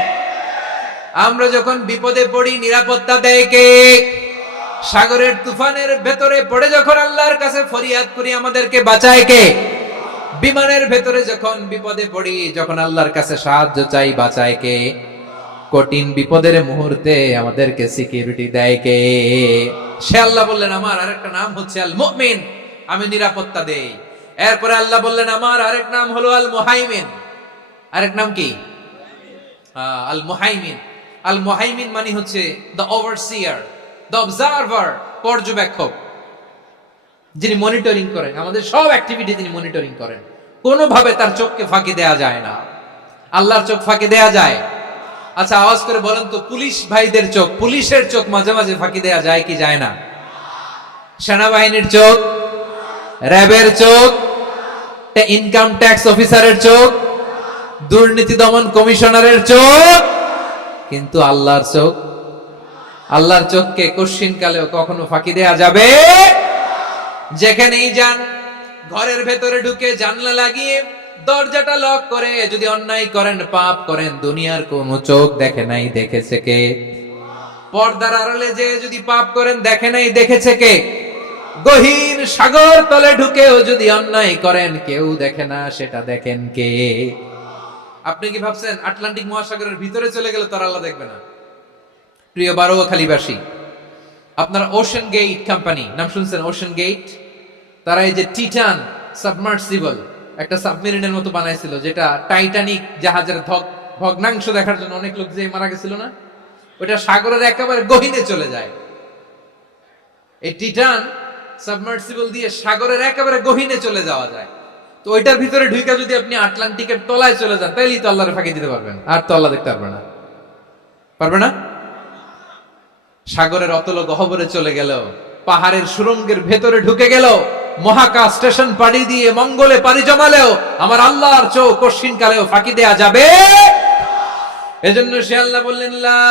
আমরা যখন বিপদে পড়ি নিরাপত্তা দেয় কে? সাগরের তুফানের ভেতরে পড়ে যখন আল্লাহর কাছে ফরিয়াদ করি আমাদেরকে বাঁচায় কে? বিমানের ভেতরে যখন বিপদে পড়ি, যখন আল্লাহর কাছে সাহায্য চাই, বাঁচায় কে? কঠিন বিপদের মুহূর্তে আমাদেরকে সিকিউরিটি দেয় কে? সে আল্লাহ বললেন আমার আরেকটা নাম হচ্ছে আল মুমিন, আমি নিরাপত্তা দেই। এরপরে আল্লাহ বললেন আমার আরেক নাম হলো আল মুহাইমিন। আরেক নাম কি? আল মুহাইমিন। আল মুহাইমিন মানে হচ্ছে দ্য ওভারসিয়ার, দ্য অবজারভার, পর্যবেক্ষক, যিনি মনিটরিং করেন আমাদের সব অ্যাক্টিভিটি, তিনি মনিটরিং করেন। কোনোভাবে তার চোখকে ফাঁকি দেয়া যায় না। আল্লাহর চোখ ফাঁকি দেয়া যায়? আচ্ছা আওয়াজ করে বলেন তো, পুলিশ ভাইদের চোখ, পুলিশের চোখ মাঝে মাঝে ফাঁকি দেয়া যায় কি যায় না? সেনাবাহিনীর চোখ, র্যাবের চোখ, ইনকাম ট্যাক্স অফিসারের চোখ, দুর্নীতি দমন কমিশনারের চোখ, কিন্তু আল্লাহর চোখ, আল্লাহর চোখকে কশিন কালেও কখনো ফাঁকি দেয়া যাবে? যেখানেই যান, ঘরের ভেতরে ঢুকে জানলা লাগিয়ে দরজাটা লক করে যদি অন্যায় করেন, পাপ করেন, দুনিয়ার কোন চোখ দেখে নাই, দেখেছে কে? পর্দার আড়ালে যে যদি পাপ করেন, দেখে নাই, দেখেছে কে? গহীন সাগর তলে ঢুকেও যদি অন্যায় করেন, কেউ দেখে না, সেটা দেখেন কে? আপনি কি ভাবছেন আটলান্টিক মহাসাগরের ভিতরে চলে গেলে তোর আল্লাহ দেখবে না? প্রিয় বারোয়াখালীবাসী, আপনারা ওশেন গেট কোম্পানি নাম শুনছেন? ওশেন গেট, তারা এই যে টিটান সাবমার্সিবল একটা সাবমেরিনের মতো বানাইছিল, যেটা টাইটানিক জাহাজের ভগ্নাংশ দেখার জন্য অনেক লোক যে মারা গেছিল না, ওটা সাগরের একেবারে গহীনে চলে যায়। এই টিটান সাবমার্সিবল দিয়ে সাগরের একেবারে গহীনে চলে যাওয়া যায়। তো ওইটার ভিতরে ঢুকে যদি আপনি আটলান্টিকের তলায় চলে যান, তাইলেই তো আল্লাহরে ফাঁকি দিতে পারবেন, আর তো আল্লাহ দেখতে পারবে না। পারবে না? সাগরের অতল গহ্বরে চলে গেল, পাহাড়ের সুরঙ্গের ভেতরে ঢুকে গেল, মহাকাশ স্টেশন পাড়ি দিয়ে মঙ্গলে পাড়ি জমালেও আমার আল্লাহর চোখ কশিন কালেও ফাঁকি দেয়া যাবে? এজন্য সে আল্লাহ বললেন লা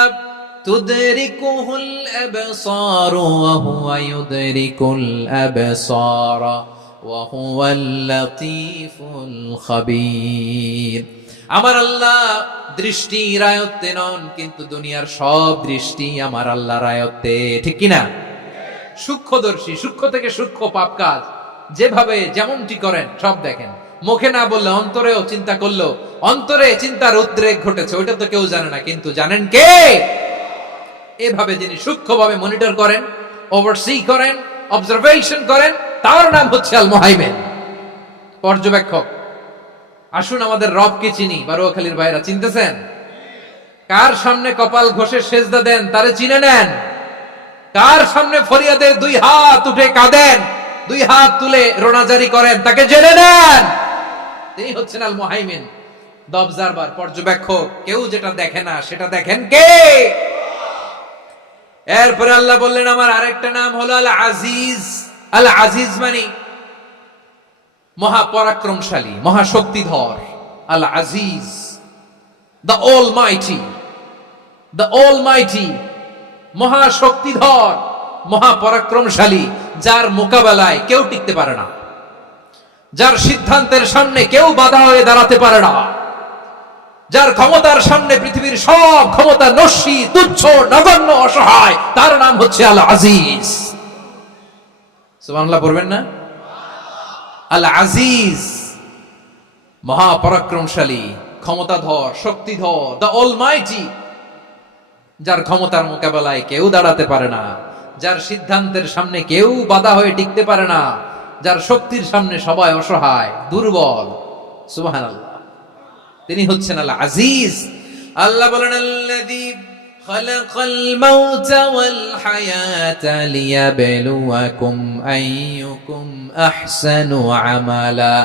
তুদরিকুহুল আবসার ওয়া হুয়া ইউদরিকুল আবসার ওয়া হুয়াল লাতীফুল খাবীর। আমার আল্লাহ দৃষ্টির আয়ত্তে নন, কিন্তু দুনিয়ার সব দৃষ্টি আমার আল্লাহর আয়ত্তে, ঠিক কিনা? সূক্ষ্মদর্শী, সূক্ষ্ম থেকে সূক্ষ্ম পাপ কাজ যেভাবে যেমনটি করেন সব দেখেন। মুখে না বললে অন্তরেও চিন্তা করলো, অন্তরে চিন্তার উদ্রেক ঘটেছে, ওইটা তো কেউ জানে না, কিন্তু জানেন কে? এভাবে যিনি সূক্ষ্মভাবে মনিটর করেন, ওভারসি করেন, অবজারভেশন করেন, তার নাম হচ্ছে আল মুহাইমিন, পর্যবেক্ষক। আসুন আমাদের রবকে চিনি। বারোয়াখালীর ভাইরা চিনতেছেন? কার সামনে কপাল ঘষে সেজদা দেন তারে চিনে নেন। কার সামনে ফরিয়াদের দুই হাত উঠে কাঁদেন, দুই হাত তুলে রোনাজারি করেন, তাকে জেনে নেন। তিনি হচ্ছেন আল মুহাইমিন, দ্য অবজারভার, পর্যবেক্ষক। কেউ যেটা দেখে না সেটা দেখেন কে? এরপরে আল্লাহ বললেন আমার আরেকটা নাম হলো আল আজিজ। আল আজিজ মানে মহাপরাক্রমশালী, মহাশক্তিধর। আল আজিজ, দ্য অলমাইটি, দ্য অলমাইটি, মহাশক্তিধর, মহাপরাক্রমশালী, যার মোকাবেলায় কেউ টিকতে পারে না। যার সিদ্ধান্তের সামনে কেউ বাধা হয়ে দাঁড়াতে পারে না, যার ক্ষমতার সামনে পৃথিবীর সব ক্ষমতা নস্যি, তুচ্ছ, নগণ্য, অসহায়, তার নাম হচ্ছে আল আজিজ। সুবহানাল্লাহ পড়বেন না? আল আজিজ, মহাপরাক্রমশালী, ক্ষমতাধর, শক্তিধর, দ্য অলমাইটি, যার ক্ষমতার মোকাবেলায় কেউ দাঁড়াতে পারে না, যার সিদ্ধান্তের সামনে কেউ বাধা হয়ে টিকতে পারে না, যার শক্তির সামনে সবাই অসহায়, দুর্বল। সুবহানাল্লাহ, তিনি হচ্ছেন আল আজিজ। আল্লাহ বলেন, আল্লাযী খালাকাল মাউতা ওয়াল হায়াতা লিয়াবলুয়াকুম আইয়ুকুম আহসানু আমালা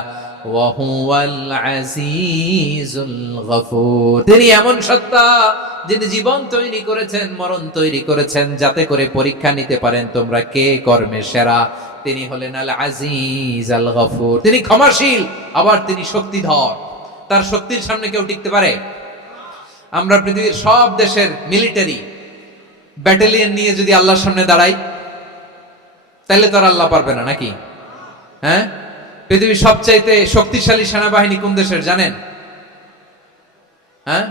ওয়া হুয়াল আজিজুল গফুর। তিনি এমন সত্তা যিনি জীবন তৈরি করেছেন, মরণ তৈরি করেছেন, যাতে করে পরীক্ষা নিতে পারেন তোমরা কে কর্মে সেরা। তিনি হলেন আল আজিজ আল গফুর। তিনি ক্ষমাশীল, আবার তিনি শক্তিধর। তার শক্তির সামনে কেউ টিকতে পারে? আমরা পৃথিবীর সব দেশের মিলিটারি ব্যাটালিয়ন নিয়ে যদি আল্লাহর সামনে দাঁড়াই, তাহলে তো আর আল্লাহ পারবে না, নাকি? হ্যাঁ, পৃথিবীর সবচাইতে শক্তিশালী সেনাবাহিনী কোন দেশের জানেন? হ্যাঁ,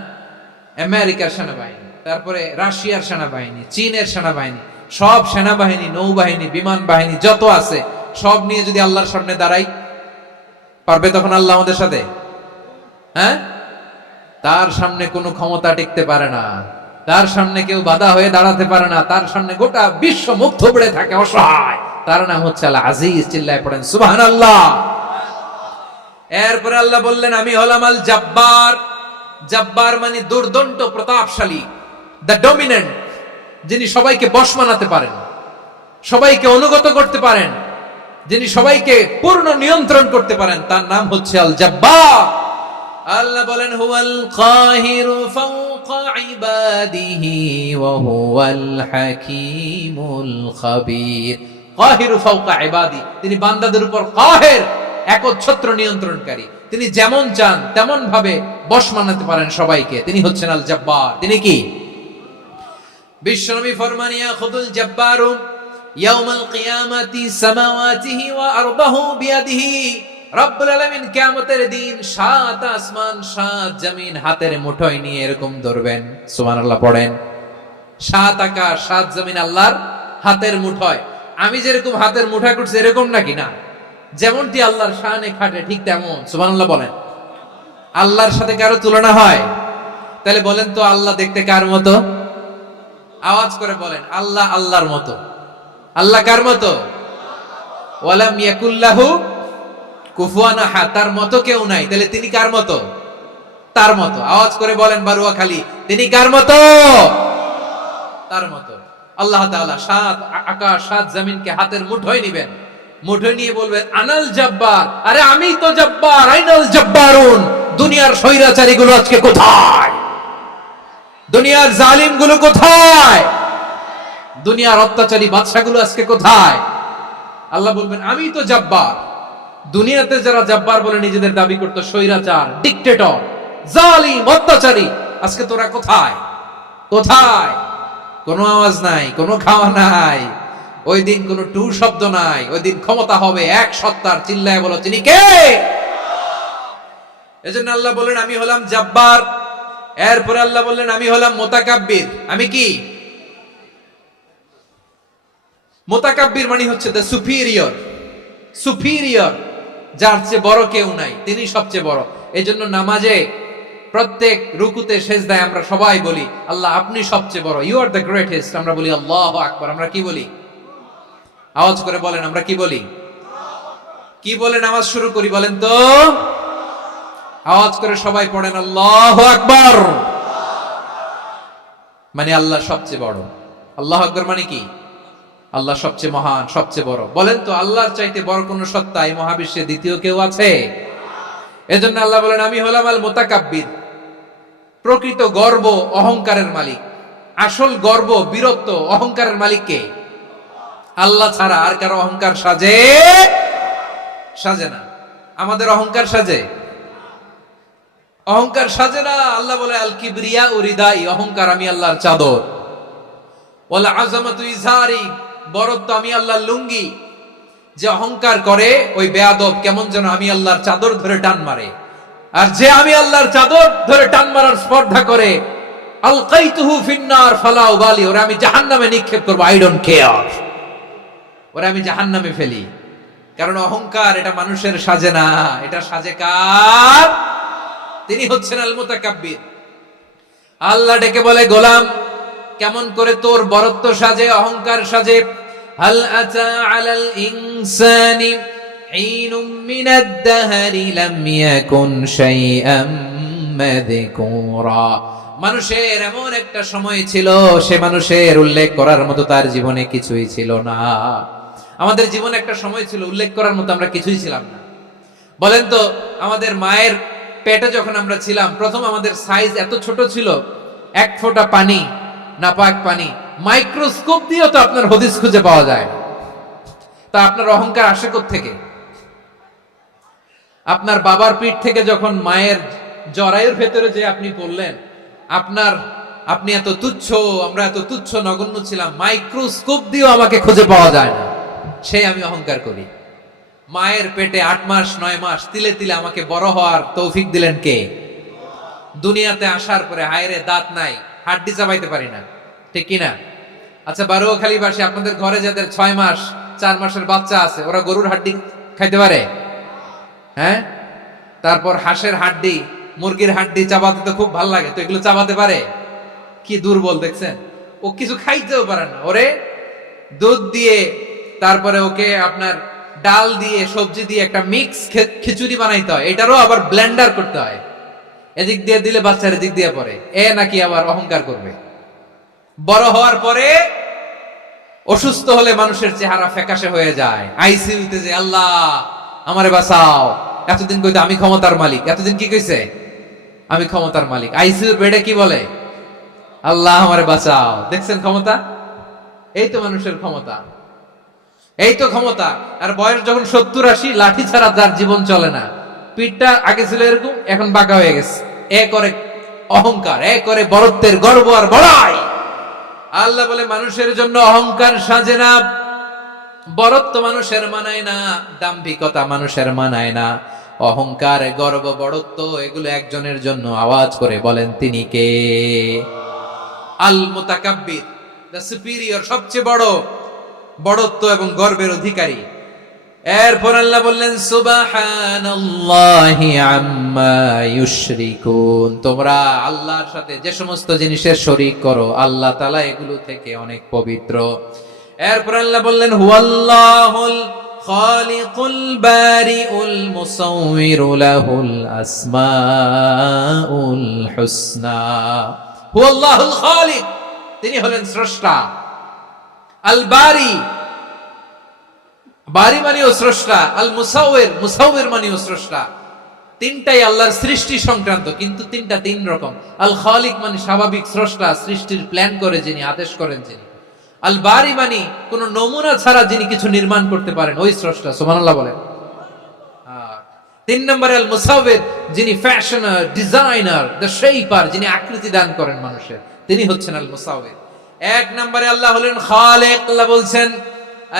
আমেরিকার সেনাবাহিনী, তারপরে রাশিয়ার সেনাবাহিনী, চীনের সেনাবাহিনী, সব সেনাবাহিনী, নৌবাহিনী, বিমান বাহিনী যত আছে সব নিয়ে যদি আল্লাহর সামনে দাঁড়াই, পারবে তখন আল্লাহ আমাদের সাথে? হ্যাঁ, তার সামনে কোনো ক্ষমতা টিকতে পারে না, তার সামনে কেউ বাধা হয়ে দাঁড়াতে পারে না, তার সামনে গোটা বিশ্ব মুখ থুবড়ে থাকে, অসহায়। তার নাম হচ্ছে আল আজিজ। চিল্লায় পড়েন সুবহানাল্লাহ। এরপরে আল্লাহ বললেন, আমি হলাম আল জব্বার। জব্বার মানে দুর্দণ্ড, প্রতাপশালী, দ্য ডমিনেন্ট, যিনি সবাইকে বশ মানাতে পারেন, সবাইকে অনুগত করতে পারেন, যিনি সবাইকে পূর্ণ নিয়ন্ত্রণ করতে পারেন, তার নাম হচ্ছে আল জব্বার। আল্লাহ বলেন, হুয়াল কাহিরু ফাওকা ইবাদিহি ওয়া হুয়াল হাকীমুল খাবীর। কাহিরু ফাওকা ইবাদি, তিনি বান্দাদের উপর কাহের, একচ্ছত্র নিয়ন্ত্রণকারী। তিনি যেমন চান তেমন ভাবে বশ মানাতে পারেন সবাইকে। তিনি হচ্ছেন আল জব্বার। তিনি কি? বিশ্বনবী ফরমান, ইয়াখুদুল জব্বারু ইয়াউমাল কিয়ামাতি সামাওয়াতিহি ওয়া আরদাহু বিয়াদিহি। রব্বুল আলামিন কিয়ামতের দিন 7 আসমান 7 জমিন হাতের মুঠোয় নিয়ে এরকম ধরবেন। সুবহানাল্লাহ পড়েন। 7 আকাশ 7 জমিন আল্লাহর হাতের মুঠোয়। আমি যেরকম হাতের মুঠা করছি এরকম নাকি? না, যেমনটি আল্লাহর শানে খাটে ঠিক তেমন। সুবহানাল্লাহ বলেন। আল্লাহর সাথে কারো তুলনা হয়? তাহলে বলেন তো, আল্লাহ দেখতে কার মতো? আওয়াজ করে বলেন, আল্লাহ আল্লাহর মতো। আল্লাহ কার মতো? ওয়ালাম ইয়াকুল্লাহু কুফুয়ান আহাদ, তার মতো কেউ নাই। তাহলে তিনি কার মতো? তার মতো। আওয়াজ করে বলেন বারুয়াখালী, তিনি কার মতো? তার মতো। আল্লাহ তাআলা 7 আকাশ 7 জমিনকে হাতের মুঠোয় নিবেন, মুঠোয় নিয়ে বলবেন, আনাল জব্বার। আরে আমি তো জব্বার। আইনাল জব্বারুন। দুনিয়ার স্বৈরাচারী গুলো আজকে কোথায়? দুনিয়ার জালিম গুলো কোথায়? দুনিয়ার অত্যাচারী বাদশা গুলো আজকে কোথায়? আল্লাহ বলবেন, আমি তো জব্বার। দুনিয়াতে যারা জব্বার বলে নিজেদের দাবি করত, স্বৈরাচার, ডিক্টেটর, জালিম, অত্যাচারী, আজকে তোরা কোথায়? কোথায়? কোনো আওয়াজ নাই, কোনো খাওয়া নাই, ওই দিন কোনো টু শব্দ নাই। ওই দিন ক্ষমতা হবে এক সত্তার। চিল্লায় বলো, তিনি কে? এজন্য আল্লাহ বললেন, আমি হলাম জব্বার। এরপরে আল্লাহ বললেন, আমি হলাম মুতাকাব্বির। আমি কি? মুতাকাব্বির মানে হচ্ছে দ্য সুপিরিয়র। সুপিরিয়র, যার চেয়ে বড় কেউ নাই, তিনি সবচেয়ে বড়। এজন্য নামাজে প্রত্যেক রুকুতে সেজদায় আমরা সবাই বলি, আল্লাহ আপনি সবচেয়ে বড়, ইউ আর দ্য গ্রেটেস্ট। আমরা বলি আল্লাহু আকবার। আমরা কি বলি? আওয়াজ করে বলেন, আমরা কি বলি? কি বলে নামাজ শুরু করি বলেন তো? আওয়াজ করে সবাই পড়েন, আল্লাহু আকবার। মানে আল্লাহ সবচেয়ে বড়। আল্লাহু আকবার মানে কি? আল্লাহ সবচেয়ে মহান, সবচেয়ে বড়। বলেন তো, আল্লাহর চাইতে বড় কোন সত্তা এই মহাবিশ্বে দ্বিতীয় কেউ আছে? এজন্য আল্লাহ বলেন, আমি হলাম আল মুতাকাব্বির। প্রকৃত গর্ব অহংকারের মালিক। আসল গর্ব, বীরত্ব, অহংকারের মালিক কে? আল্লাহ ছাড়া আর কারো অহংকার সাজে? সাজে না। আমাদের অহংকার সাজে? অহংকার সাজে না। আল্লাহ বলে, আল কিবরিয়া উরিদাই, অহংকার আমি আল্লাহর চাদর। ওয়াল আযামাতু ইজারি, বড়ত্ব আমি আল্লাহর লুঙ্গি। যে অহংকার করে ওই বেয়াদব কেমন যেন আমি আল্লাহর চাদর ধরে টান মারে, আর যে আমি আল্লাহর চাদর ধরে টান মারার স্পর্ধা করে আলকাইতুহু ফিন্নার ফালা উবালি, ওরা আমি জাহান্নামে নিক্ষেপ করব, আই ডোন্ট কেয়ার, ওরা আমি জাহান্নামে ফেলি। কারণ অহংকার এটা মানুষের সাজে না, এটা সাজে কার? তিনি হচ্ছেন আল মুতাকাব্বির। আল্লাহ ডেকে বলে, গোলাম কেমন করে তোর বরত্ব সাজে, অহংকার সাজে। হাল আতা আলাল ইনসানি হিনুম মিনাদ দাহরি লাম ইয়াকুন শাইআম মাযকুরা। মানুষের এমন একটা সময় ছিল, সে মানুষের উল্লেখ করার মতো তার জীবনে কিছুই ছিল না। আমাদের জীবনে একটা সময় ছিল উল্লেখ করার মতো আমরা কিছুই ছিলাম না। বলেন তো, আমাদের মায়ের পেটে যখন আমরা ছিলাম, প্রথম আমাদের সাইজ এত ছোট ছিল, এক ফোঁটা পানি, নাপাক পানি, মাইক্রোস্কোপ দিয়েও তো আপনার হদিস খুঁজে পাওয়া যায় না। তা আপনার অহংকার আসে কোত্থেকে? আপনার বাবার পিঠ থেকে যখন মায়ের জরায়ুর ভেতরে যে আপনি পড়লেন, আপনি এত তুচ্ছ, আমরা এত তুচ্ছ নগণ্য ছিলাম, মাইক্রোস্কোপ দিয়েও আমাকে খুঁজে পাওয়া যায় না, সেই আমি অহংকার করি। মায়ের পেটে 8 মাস 9 মাস তিলে তিলে আমাকে বড় হওয়ার তৌফিক দিলেন কে? দুনিয়াতে আসার পরে হায়রে দাঁত নাই, হাড্ডি চাবাইতে পারি না, ঠিক কিনা? আচ্ছা, বারোয়াখালীবাসী, আপনাদের ঘরে যাদের 6 মাস 4 মাসের বাচ্চা আছে, ওরা গরুর হাড্ডি খাইতে পারে? হ্যাঁ। তারপর হাঁসের হাড্ডি, মুরগির হাড্ডি চাবাতে তো খুব ভাল লাগে, তো এগুলো চাবাতে পারে? কি দুর্বল দেখছেন, ও কিছু খাইতেও পারে না। ওরে দুধ দিয়ে, তারপরে ওকে আপনার ডাল দিয়ে, সবজি দিয়ে একটা মিক্স খিচুড়ি বানাইতে হয়, এটারও আবার ব্লেন্ডার করতে হয়। এদিক দিয়ে দিলে বাচ্চার এদিক দিয়ে পড়ে, এ নাকি আবার অহংকার করবে। বড় হওয়ার পরে অসুস্থ হলে মানুষের চেহারা ফ্যাকাশে হয়ে যায়, আইসিইউতে যে আল্লাহ আমারে বাঁচাও, এতদিন কইতে আমি ক্ষমতার মালিক, এতদিন কি কইছে? আমি ক্ষমতার মালিক। আইসিইউ বেডে কি বলে? আল্লাহ আমারে বাঁচাও। দেখছেন ক্ষমতা? এই তো মানুষের ক্ষমতা, এই তো ক্ষমতা। আর বয়স যখন 70-80, লাঠি ছাড়া তার জীবন চলে না। পিঠটা আগে ছিল এরকম, এখন বাঁকা হয়ে গেছে। এ করে অহংকার, এ করে বড়ত্বের গর্ব আর বড়াই। আল্লাহ বলে মানুষের জন্য অহংকার সাজে না, বড়ত্ব মানুষের মানায় না, দাম্ভিকতা মানুষের মানায় না। অহংকার, গর্ব, বড়ত্ব এগুলো একজনের জন্য। আওয়াজ করে বলেন তিনি কে? আল মুতাকাব্বির, দ্য সুপিরিয়র, সবচেয়ে বড়, বড়ত্ব এবং গর্বের অধিকারী। এরপর আল্লাহ বললেন সুবহানাল্লাহি আম্মা ইউশরিকুন। তোমরা আল্লাহর সাথে যে সমস্ত জিনিসের শরীক করো, আল্লাহ তাআলা এগুলো থেকে অনেক পবিত্র। এরপর আল্লাহ বললেন হুয়াল্লাহুল খালিকুল বারিউল মুসাউবিরু লাহুল আসমাউল হুসনা। হুয়াল্লাহুল খালিক, তিনি হলেন স্রষ্টা। আল বারি, বারি মানেও স্রষ্টা। আল মুসাউবির, মুসাউবির মানেও স্রষ্টা। তিনটাই আল্লাহর সৃষ্টি সংক্রান্ত, কিন্তু তিনটা তিন রকম। আল খালিক মানে স্বাভাবিক স্রষ্টা, সৃষ্টির প্ল্যান করে যিনি, আদেশ করেন যিনি। আল বারি মানে কোন নমুনা ছাড়া যিনি কিছু নির্মাণ করতে পারেন, ওই স্রষ্টা। সুবহানাল্লাহ বলেন। 3 নম্বরে আল মুসাউবির, যিনি ফ্যাশনার, ডিজাইনার, দ্য শেপার, যিনি আকৃতি দান করেন মানুষের, তিনি হচ্ছেন আল মুসাউবির। 1 নম্বরে আল্লাহ হলেন খালিক। আল্লাহ বলছেন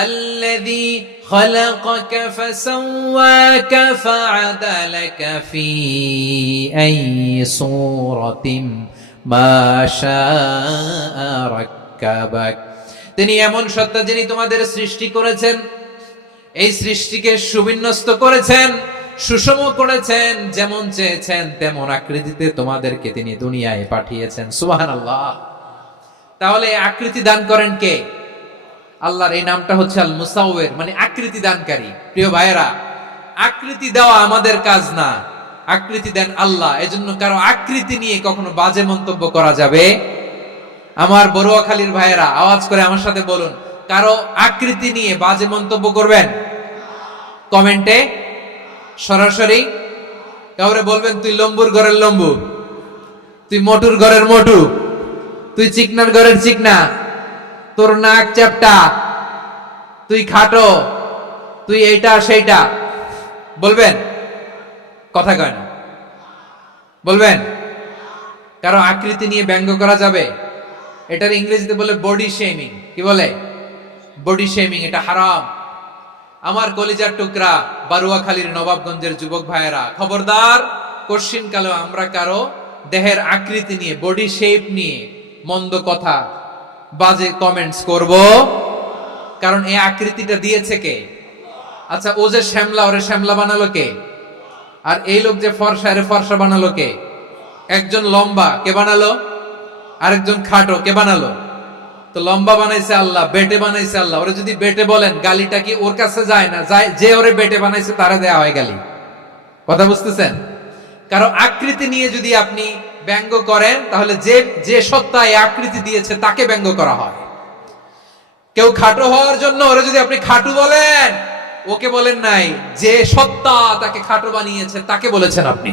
আল্লাযী খালাকাকা ফাসাওয়াকা ফাআদালাকা ফি আইয়ি সূরাতিন মা শাআ রাক্কাবাক। তিনি এমন সত্তা যিনি তোমাদের সৃষ্টি করেছেন, এই সৃষ্টিকে সুবিন্যস্ত করেছেন, সুষম করেছেন, যেমন চেয়েছেন তেমন আকৃতিতে তোমাদেরকে তিনি দুনিয়ায় পাঠিয়েছেন। সুবহানাল্লাহ। তাহলে আকৃতি দান করেন কে? আল্লাহর এই নামটা হচ্ছে আল মুসাউবির, মানে আকৃতি দানকারী। প্রিয় ভাইয়েরা, আকৃতি দেওয়া আমাদের কাজ না, আকৃতি দেন আল্লাহ। এজন্য কারো আকৃতি নিয়ে কখনো বাজে মন্তব্য করা যাবে? আমার বড়ুয়াখালীর ভাইয়েরা আওয়াজ করে আমার সাথে বলুন, কারো আকৃতি নিয়ে বাজে মন্তব্য করবেন? কমেন্টে সরাসরি কাউরে বলবেন তুই লম্বুর ঘরের লম্বু, তুই মোটুর ঘরের মোটু, তুই চিকনার ঘরের চিকনা, তোর নাক চ্যাপটা, তুই খাটো, তুই এইটা সেইটা বলবেন? কথা কয় না, বলবেন? কারো আকৃতি নিয়ে ব্যঙ্গ করা যাবে? এটার ইংরেজিতে বলে বডি শেমিং। কি বলে? Body shaming. এটা হারাম। আমার কলিজার টুকরা বারুয়াখালীর নবাবগঞ্জের যুবক ভাইয়েরা, খবরদার, কোশ্চিন কালো আমরা কারো দেহের আকৃতি নিয়ে, বডি শেপ নিয়ে মন্দ কথা, বাজে কমেন্টস করব, কারণ এই আকৃতিটা দিয়েছে কে? আচ্ছা, ও যে শ্যামলা, ওরে শ্যামলা বানালো কে? আর এই লোক যে ফর্সা, এর ফর্সা বানালো কে? একজন লম্বা, কে বানালো? আরেকজন খাটো, কে বানালো? তো লম্বা বানাইছে আল্লাহ, বেটে বানাইছে আল্লাহ। ওরে যদি বেটে বলেন, গালিটা কি ওর কাছে যায় না? যায়। যে ওরে বেটে বানাইছে তারা দেয়া হয় গালি। কথা বুঝতেছেন? কারো আকৃতি নিয়ে যদি আপনি ব্যঙ্গ করেন, তাহলে যে যে সত্তা এই আকৃতি দিয়েছে তাকে ব্যঙ্গ করা হয়। কেউ খাটো হওয়ার জন্য ওরে যদি আপনি খাটু বলেন, ওকে বলেন নাই, যে সত্তা তাকে খাটো বানিয়েছে তাকে বলেছেন আপনি।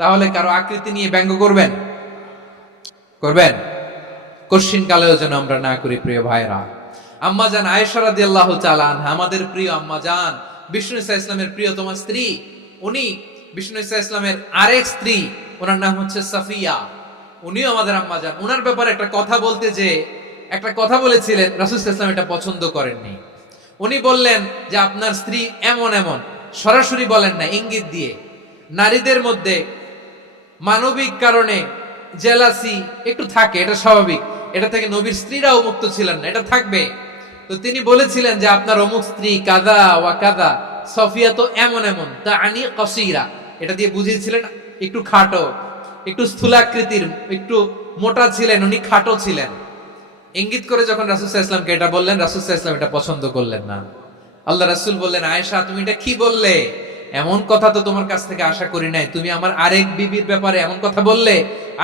তাহলে কারো আকৃতি নিয়ে ব্যঙ্গ করবেন? করবেন? কোশ্চিন কালেও যেন আমরা না করি প্রিয় ভাইরা। আম্মা জান আয়েশা রাদিয়াল্লাহু তাআলা আনহা, আমাদের প্রিয় আম্মা জান, বিষ্ণু ইসা ইসলামের প্রিয়তমা স্ত্রী, উনি বিষ্ণু ইসা ইসলামের আরেক স্ত্রী, ওনার নাম হচ্ছে সাফিয়া, উনিও আমাদের আম্মা জান। ওনার ব্যাপারে একটা কথা বলতে যে একটা কথা বলেছিলেন, রাসূল সাল্লাল্লাহু আলাইহি ওয়াসাল্লাম এটা পছন্দ করেননি। উনি বললেন যে আপনার স্ত্রী এমন এমন, সরাসরি বলেন না, ইঙ্গিত দিয়ে। নারীদের মধ্যে মানবিক কারণে জেলাসি একটু থাকে, এটা স্বাভাবিক। এটা থেকে নবীর স্ত্রীরাও মুক্ত ছিলেন না, এটা থাকবে। তো তিনি বলেছিলেন যে আপনার অমুক স্ত্রী কাদা ওয়া কাদা, সফিয়া তো এমন এমন, তা আনি কসিরা, এটা দিয়ে বুঝিয়েছিলেন একটু খাটো, একটু স্থূলাকৃতির, একটু মোটা ছিলেন, উনি খাটো ছিলেন। ইঙ্গিত করে যখন রাসূল সাল্লাল্লাহু আলাইহি ওয়াসাল্লামকে এটা বললেন, রাসূল সাল্লাল্লাহু আলাইহি ওয়াসাল্লাম এটা পছন্দ করলেন না। আল্লাহ রাসূল বললেন, আয়েশা তুমি এটা কি বললে? এমন কথা তো তোমার কাছ থেকে আশা করি নাই, তুমি আমার আরেক বিবির ব্যাপারে এমন কথা বললে।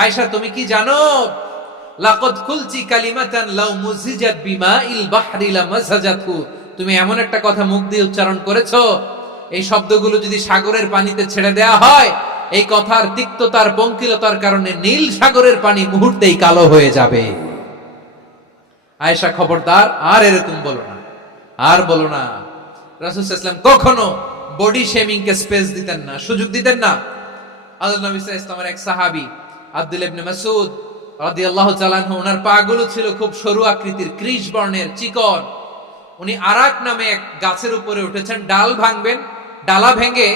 আয়েশা তুমি কি জানো, লাকাদ কুলতি কালিমাতান লাউ মুজিজাত বিমাইল বাহরি লামাসাজাতহু, তুমি এমন একটা কথা মুখ দিয়ে উচ্চারণ করেছো, এই শব্দগুলো যদি সাগরের পানিতে ছেড়ে দেয়া হয়, এই কথার তিক্ততার পঙ্কিলতার কারণে নীল সাগরের পানি মুহূর্তেই কালো হয়ে যাবে। আয়েশা খবরদার, আর এরকম বলো না, আর বলো না। রাসূল সাল্লাল্লাহু আলাইহি ওয়াসাল্লাম কখনো বডি শেমিং কে স্পেস দিতেন না, সুযোগ দিতেন না। আল্লাহ নবী সাল্লাল্লাহু আলাইহি ওয়াসাল্লামের এক সাহাবী আব্দুল্লাহ ইবনে মাসউদ রাদিয়াল্লাহু তাআলা আনহু, ওনার পাগুলো ছিল খুব সরু আকৃতির, কৃশ বর্ণের, চিকন। উনি আরাক নামে এক গাছের উপরে উঠেছেন, ডাল ভাঙবেন, ডালা ভেঙে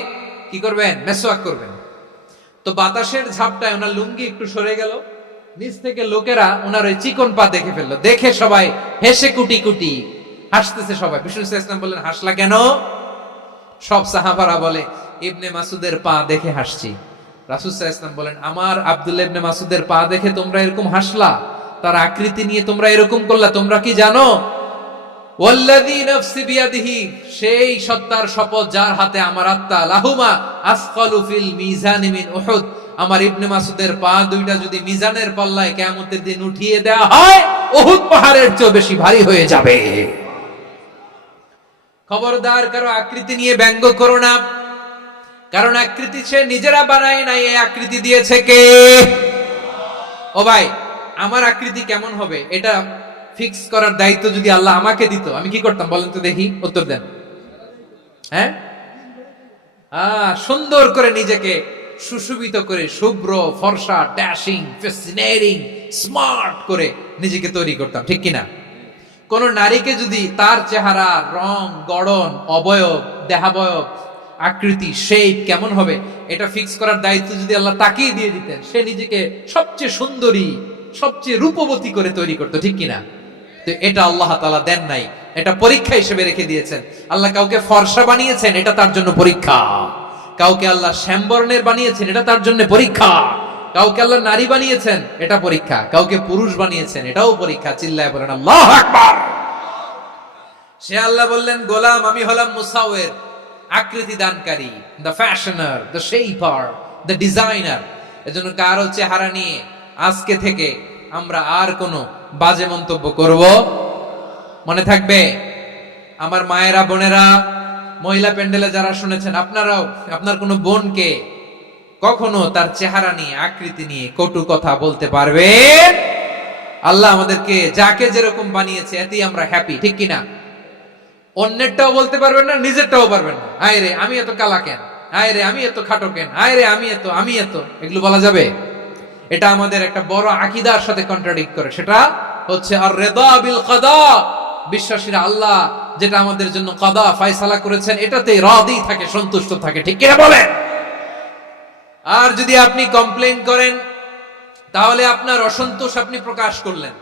কি করবেন? মেসওয়াক করবেন। তো বাতাসের ঝাপটায় ওনার লুঙ্গি একটু সরে গেল, নিচ থেকে লোকেরা ওনার ওই চিকন পা দেখে ফেললো। দেখে সবাই হেসে কুটি কুটি হাসতেছে সবাই। বিষ্ণু সাল্লাল্লাহু আলাইহি ওয়াসাল্লাম বললেন, হাসলা কেন? সব সাহাবারা বলে, ইবনে মাসুদের পা দেখে হাসছি। রাসূল সাল্লাল্লাহু আলাইহি ওয়াসাল্লাম বলেন, আমার আব্দুল্লাহ ইবনে মাসুদের পা দেখে তোমরা এরকম হাসলা, তার আকৃতি নিয়ে তোমরা এরকম করলা, তোমরা কি জানো? ওয়াল্লাযী নাফসি বিয়াদিহি, সেই সত্তার শপথ যার হাতে আমার আত্মা, লাহুমা আসকালু ফিল মিজানি মিন উহুদ, আমার ইবনে মাসুদের পা দুইটা যদি মিজানের পাল্লায় কিয়ামতের দিন উঠিয়ে দেওয়া হয়, উহুদ পাহাড়ের চেয়ে বেশি ভারী হয়ে যাবে। খবরদার, কারো আকৃতি নিয়ে ব্যঙ্গ করো না, কারণ আকৃতি সে নিজেরা বানায় নাই, এই আকৃতি দিয়েছে কে? ও ভাই, আমার আকৃতি কেমন হবে এটা ফিক্স করার দায়িত্ব যদি আল্লাহ আমাকে দিত, আমি কি করতাম বলেন তো দেখি, উত্তর দেন। হ্যাঁ, সুন্দর করে নিজেকে সুশোভিত করে, শুভ্র, ফর্সা, ড্যাশিং, ফ্যাসিনেটিং, স্মার্ট করে নিজেকে তৈরি করতাম, ঠিক কিনা? কোন নারীকে যদি তার চেহারা, রং, গড়ন, অবয়ব, দেহাবয়ব, আকৃতি, শেপ কেমন হবে এটা ফিক্স করার দায়িত্ব যদি আল্লাহ তাকেই দিয়ে দিতেন, সে নিজেকে সবচেয়ে সুন্দরী, সবচেয়ে রূপবতী করে তৈরি করতো, ঠিক কিনা? তো এটা আল্লাহ তাআলা দেন নাই, এটা পরীক্ষা হিসেবে রেখে দিয়েছেন। আল্লাহ কাউকে ফর্সা বানিয়েছেন, এটা তার জন্য পরীক্ষা। কাউকে আল্লাহ শ্যামবর্ণের বানিয়েছেন, এটা তার জন্য পরীক্ষা। কাউকে আল্লাহ নারী বানিয়েছেন, এটা পরীক্ষা। কাউকে পুরুষ বানিয়েছেন, এটাও পরীক্ষা। চিল্লায় বলেন আল্লাহু আকবার। সে আল্লাহ বললেন, গোলাম আমি হলাম মুসাওয়ির, আকৃতি দানকারী, the fashioner, the shaper, the designer. এজন্য কারো চেহারা নিয়ে আজকে থেকে আমরা আর কোনো বাজে মন্তব্য করব মনে থাকবে। আমার মায়েরা, বোনেরা, মহিলা প্যান্ডেলে যারা শুনেছেন, আপনারাও আপনার কোনো বোনকে কখনো তার চেহারা নিয়ে, আকৃতি নিয়ে কটু কথা বলতে পারবেন? আল্লাহ আমাদেরকে যাকে যেরকম বানিয়েছে এতেই আমরা হ্যাপি, ঠিক কিনা? অন্যেরটাও বলতে পারবেন না, নিজেরটাও পারবেন না। আয় রে আমি এত কালা কেন, আয় রে আমি এত খাটো কেন, আয় রে আমি এত, এগুলো বলা যাবে? এটা আমাদের একটা বড় আকীদার সাথে কন্ট্রাডিক্ট করে। সেটা হচ্ছে আর রিদা বিল কাদা, বিশ্বাসীরা আল্লাহ যেটা আমাদের জন্য কাদা ফায়সালা করেছেন এটাতে রাদি থাকে, সন্তুষ্ট থাকে। ঠিক কিনা বলেন? আর যদি আপনি কমপ্লেইন করেন তাহলে আপনার অসন্তোষ আপনি প্রকাশ করলেন।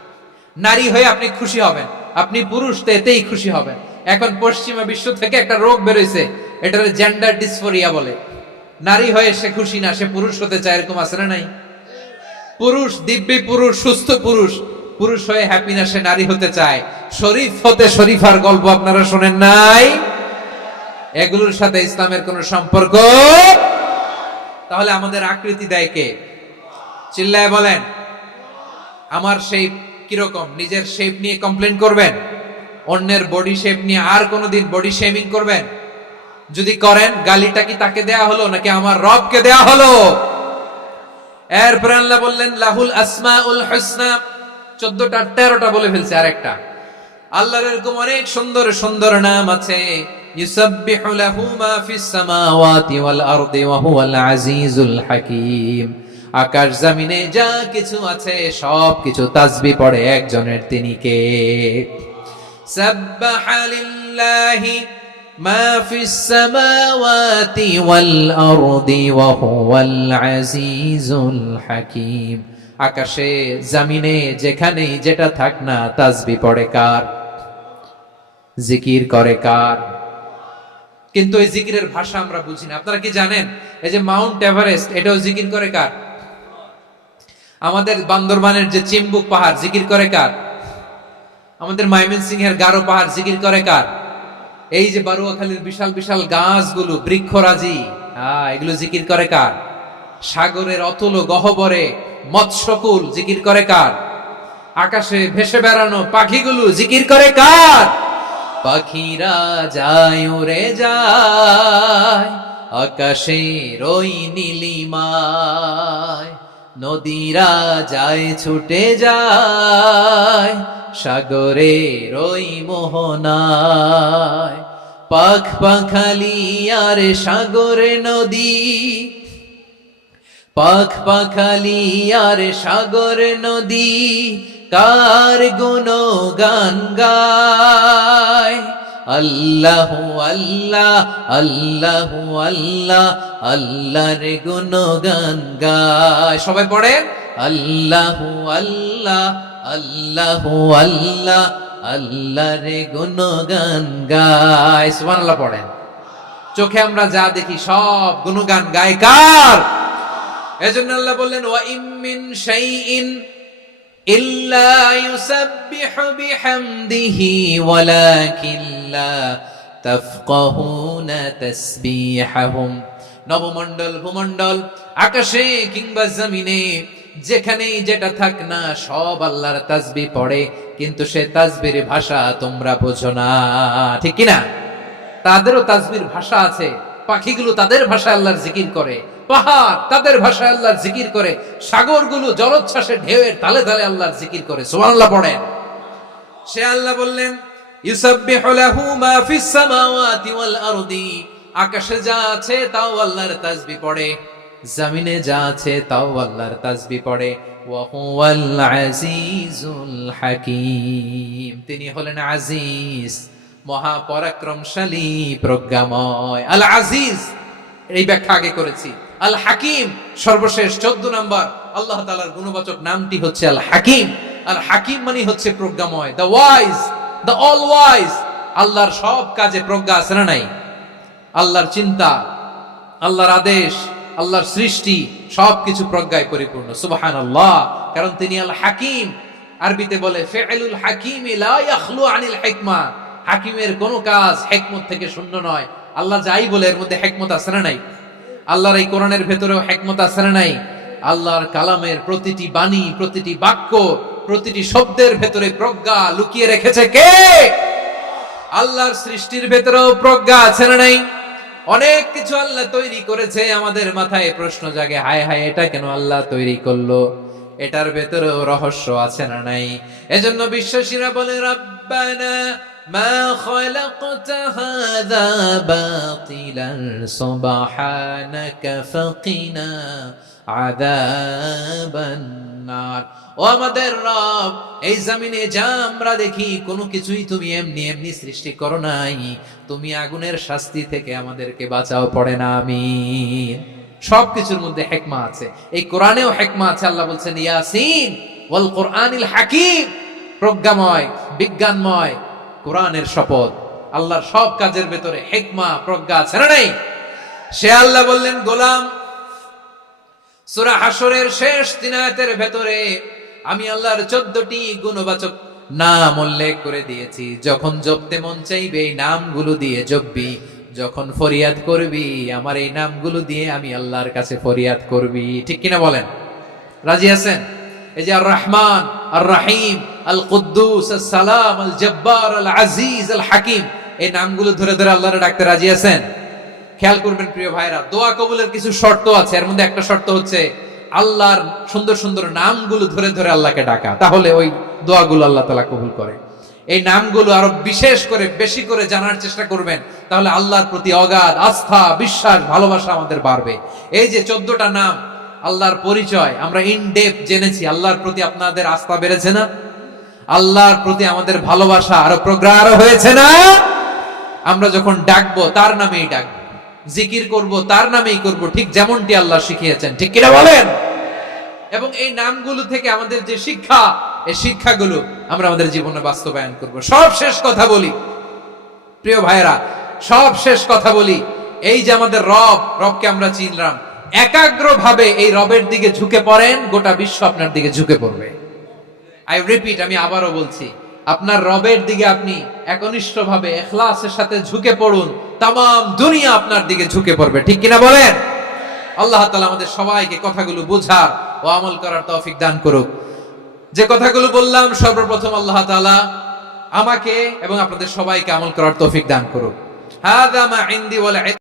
নারী হয়ে আপনি খুশি হবেন, আপনি পুরুষ তো এতেই খুশি হবেন। এখন পশ্চিমা বিশ্ব থেকে একটা রোগ বেরোইছে, এটা জেন্ডার ডিসফোরিয়া বলে। নারী হয়ে সে খুশি না, সে পুরুষ হতে চায়, এরকম আছে না নাই? পুরুষ, দিব্যি পুরুষ, সুস্থ পুরুষ, পুরুষ হয়ে হ্যাপি না, সে নারী হতে চায়। শরীফ হতে শরীফার গল্প আপনারা শোনেন নাই? এগুলোর সাথে ইসলামের কোন সম্পর্ক? তাহলে আমাদের আকৃতি দেয় কে? চিল্লায় বলেন। আমার শেপ কিরকম, নিজের শেপ নিয়ে কমপ্লেন করবেন? অন্যের বডি শেপ নিয়ে আর কোনদিন বডি শেমিং করবেন? যদি করেন, গালিটা কি তাকে দেয়া হলো নাকি আমার রবকে দেয়া হলো? এরপর আল্লাহ বললেন লাহুল আসমাউল হুসনা, 14টা 13টা বলে ফেলছে আরেকটা। আল্লাহর এরকম অনেক সুন্দর সুন্দর নাম আছে। ইউসাব্বিহু লাহু মা ফিস সামাওয়াতি ওয়াল আরদি ওয়া হুয়াল আজিজুল হাকীম। আকাশ জমিনে যা কিছু আছে সব কিছু তাসবিহ পড়ে একজনের, তিনি কে? সাব্বাহা লিল্লাহি মা ফিস সামাওয়াতি ওয়াল আরদি ওয়া হুয়াল আজিজুল হাকীম। আকাশে জমিনে যেখানেই যেটা থাক না, তাসবিহ পড়ে কার? জিকির করে কার? কিন্তু এই জিকিরের ভাষা আমরা বুঝি না। আপনারা কি জানেন এই যে মাউন্ট এভারেস্ট, এটাও জিকির করে কার? আমাদের বান্দরবানের যে চিম্বুক পাহাড়, জিকির করে কার? আমাদের ময়মনসিংহের গারো পাহাড়, জিকির করে কার? এই যে বারুয়াখালীর বিশাল বিশাল গাছগুলো, বৃক্ষরাজি, এগুলো জিকির করে কার? সাগরের অতল গহ্বরে মৎস্যকুল, জিকির করে কার? আকাশে ভেসে বেড়ানো পাখিগুলো, জিকির করে কার? পাখিরা যায় উড়ে যায় আকাশের ওই নীলিমায়, নদীরা যায় ছুটে যায় সাগরের ওই মোহনায়। পাখ পাখালি আর সাগরে নদী, পাখ পাখালি আর সাগর নদী, কার গুণগান গায়? আল্লাহু আল্লাহ আল্লাহু আল্লাহ, আল্লাহর গুণগান গায়। সবাই পড়েন আল্লাহু আল্লাহ আল্লাহু আল্লাহ, আল্লাহর গুণগান গায়। সুবহানাল্লাহ পড়েন। চোখে আমরা যা দেখি সব গুণগান গায় কার? এজন্য আল্লাহ বললেন ওয়া ইম মিন শাইইন ইল্লা ইউসাব্বিহু বিহামদিহি ওয়ালাকিন লা তাফকাহুনা তাসবিহাহুম। নবমণ্ডল, ভূমণ্ডল, আকাশে কিংবা জমিনে যেখানেই যেটা থাক না, সব আল্লাহর তাসবিহ পড়ে, কিন্তু সে তাসবিহর ভাষা তোমরা বোঝো না। ঠিক কি না? তাদেরও তাসবিহর ভাষা আছে। পাখিগুলো তাদের ভাষায় আল্লাহর জিকির করে, পাহাড় তাদের ভাষায় আল্লাহর জিকির করে, সাগরগুলো জলোচ্ছ্বাসে ঢেউয়ের তালে তালে আল্লাহর জিকির করে। সুবহানাল্লাহ পড়েন। সে আল্লাহ বললেন ইউসাব্বিহু লাহু মা ফিস সামাওয়াতি ওয়াল আরদি, আকাশে যা আছে তাও আল্লাহর তাসবিহ পড়ে, জমিনে যা আছে তাও আল্লাহর তাসবিহ পড়ে। ওয়া হুয়াল আজিজুল হাকীম, তিনি হলেন আজিজ, মহাপরাক্রমশালী, প্রজ্ঞাময়। আল আজিজ এই ব্যাখ্যা আগে করেছি। আল হাকিম সর্বশেষ 14 নম্বর আল্লাহ তাআলার গুণবাচক নামটি হচ্ছে আল হাকিম। আল হাকিম মানে হচ্ছে প্রজ্ঞাময়, the wise, the all wise. আল্লাহর সব কাজে প্রজ্ঞা আছে না নাই? আল্লাহর চিন্তা, আল্লাহর আদেশ, আল্লাহর সৃষ্টি সবকিছু প্রজ্ঞায় পরিপূর্ণ। সুবহানাল্লাহ, কারণ তিনি আল হাকিম। আরবিতে বলে ফিআলুল হাকিমি লা ইয়াখলু আনিল হিকমা, হাকিমের কোন কাজ হিকমত থেকে শূন্য নয়। আল্লাহ যাই বলে এর মধ্যে হিকমত আছে না নাই? আল্লাহর এই কোরআনের ভেতরেও হিকমত আছে না নাই? আল্লাহর কালামের প্রতিটি বাণী, প্রতিটি বাক্য, প্রতিটি শব্দের ভেতরে প্রজ্ঞা লুকিয়ে রেখেছে কে? আল্লাহর সৃষ্টির ভেতরেও প্রজ্ঞা আছে না নাই? অনেক কিছু আল্লাহ তৈরি করেছে, আমাদের মাথায় প্রশ্ন জাগে, হায় হায় এটা কেন আল্লাহ তৈরি করলো? এটার ভেতরেও রহস্য আছে না নাই? এজন্য বিশ্বাসীরা বলে রব্বানা মা খালাকতা হাযা বাতিলান সুবহানাকা ফাকিনা আযাবান নার। ও আমাদের রব, এই জমিনে যা আমরা দেখি কোনো কিছুই তুমি এমনি এমনি সৃষ্টি করো নাই, তুমি আগুনের শাস্তি থেকে আমাদেরকে বাঁচাও, পড়ে না আমিন। সবকিছুর মধ্যে হিকমা আছে, এই কোরআনেও হিকমা আছে। আল্লাহ বলছেন ইয়াসিন ওয়াল কোরআনিল হাকিম, প্রজ্ঞাময় বিজ্ঞানময় কোরআনের শপথ। আল্লাহর সব কাজের ভেতরে হিকমা প্রজ্ঞা আছে না নাই? সে আল্লাহ বললেন গোলাম, সূরা হাশরের শেষ 3 আয়াতের ভেতরে আমি আল্লাহর 14টি গুণবাচক নাম উল্লেখ করে দিয়েছি। যখন জপতে মন চাইবে এই নামগুলো দিয়ে জপবি, যখন ফরিয়াদ করবি আমার এই নামগুলো দিয়ে আমি আল্লাহর কাছে ফরিয়াদ করবি। ঠিক কিনা বলেন? রাজি আছেন? এই যে আর রহমান, আর রাহিম, আল কুদ্দুস, আস সালাম, আল জব্বার, আল আজিজ, আল হাকিম, এই নামগুলো ধরে ধরে আল্লাহরে ডাকতে রাজি আছেন? খেয়াল করবেন প্রিয় ভাইরা, দোয়া কবুলের কিছু শর্ত আছে। এর মধ্যে একটা শর্ত হচ্ছে আল্লাহর সুন্দর সুন্দর নামগুলো ধরে ধরে আল্লাহকে ডাকা, তাহলে ওই দোয়াগুলো আল্লাহ তাআলা কবুল করে। এই নামগুলো আরো বিশেষ করে বেশি করে জানার চেষ্টা করবেন, তাহলে আল্লাহর প্রতি অগাধ আস্থা, বিশ্বাস, ভালোবাসা আমাদের বাড়বে। এই যে 14টা নাম আল্লাহর পরিচয় আমরা ইন ডেপথ জেনেছি, আল্লাহর প্রতি আপনাদের আস্থা বেড়েছে না? আল্লাহর প্রতি আমাদের ভালোবাসা আরো প্রগাঢ় হয়েছে না? আমরা যখন ডাকবো তার নামেই ডাকবো, জিকির করব তার নামেই করব, ঠিক যেমনটি আল্লাহ শিখিয়েছেন। ঠিক কিনা বলেন? এবং এই নামগুলো থেকে আমাদের যে শিক্ষা, এই শিক্ষাগুলো আমরা আমাদের জীবনে বাস্তবায়ন করব। সব শেষ কথা বলি প্রিয় ভাইরা, সব শেষ কথা বলি, এই যে আমাদের রবকে আমরা চিনলাম, একাগ্রভাবে এই রবের দিকে ঝুঁকে পড়েন, গোটা বিশ্ব আপনার দিকে ঝুঁকে পড়বে। আই রিপিট, আমি আবারও বলছি, আপনার রবের দিকে আপনি একনিষ্ঠভাবে ইখলাসের সাথে ঝুঁকে পড়ুন, তাম দুনিয়া আপনার দিকে ঝুঁকে পড়বে। ঠিক কিনা বলেন? আল্লাহ তাআলা আমাদের সবাইকে কথাগুলো বোঝার ও আমল করার তৌফিক দান করুক। যে কথাগুলো বললাম, সর্বপ্রথম আল্লাহ তাআলা আমাকে এবং আপনাদের সবাইকে আমল করার তৌফিক দান করুক। হাযা মা ইনদি ওয়াল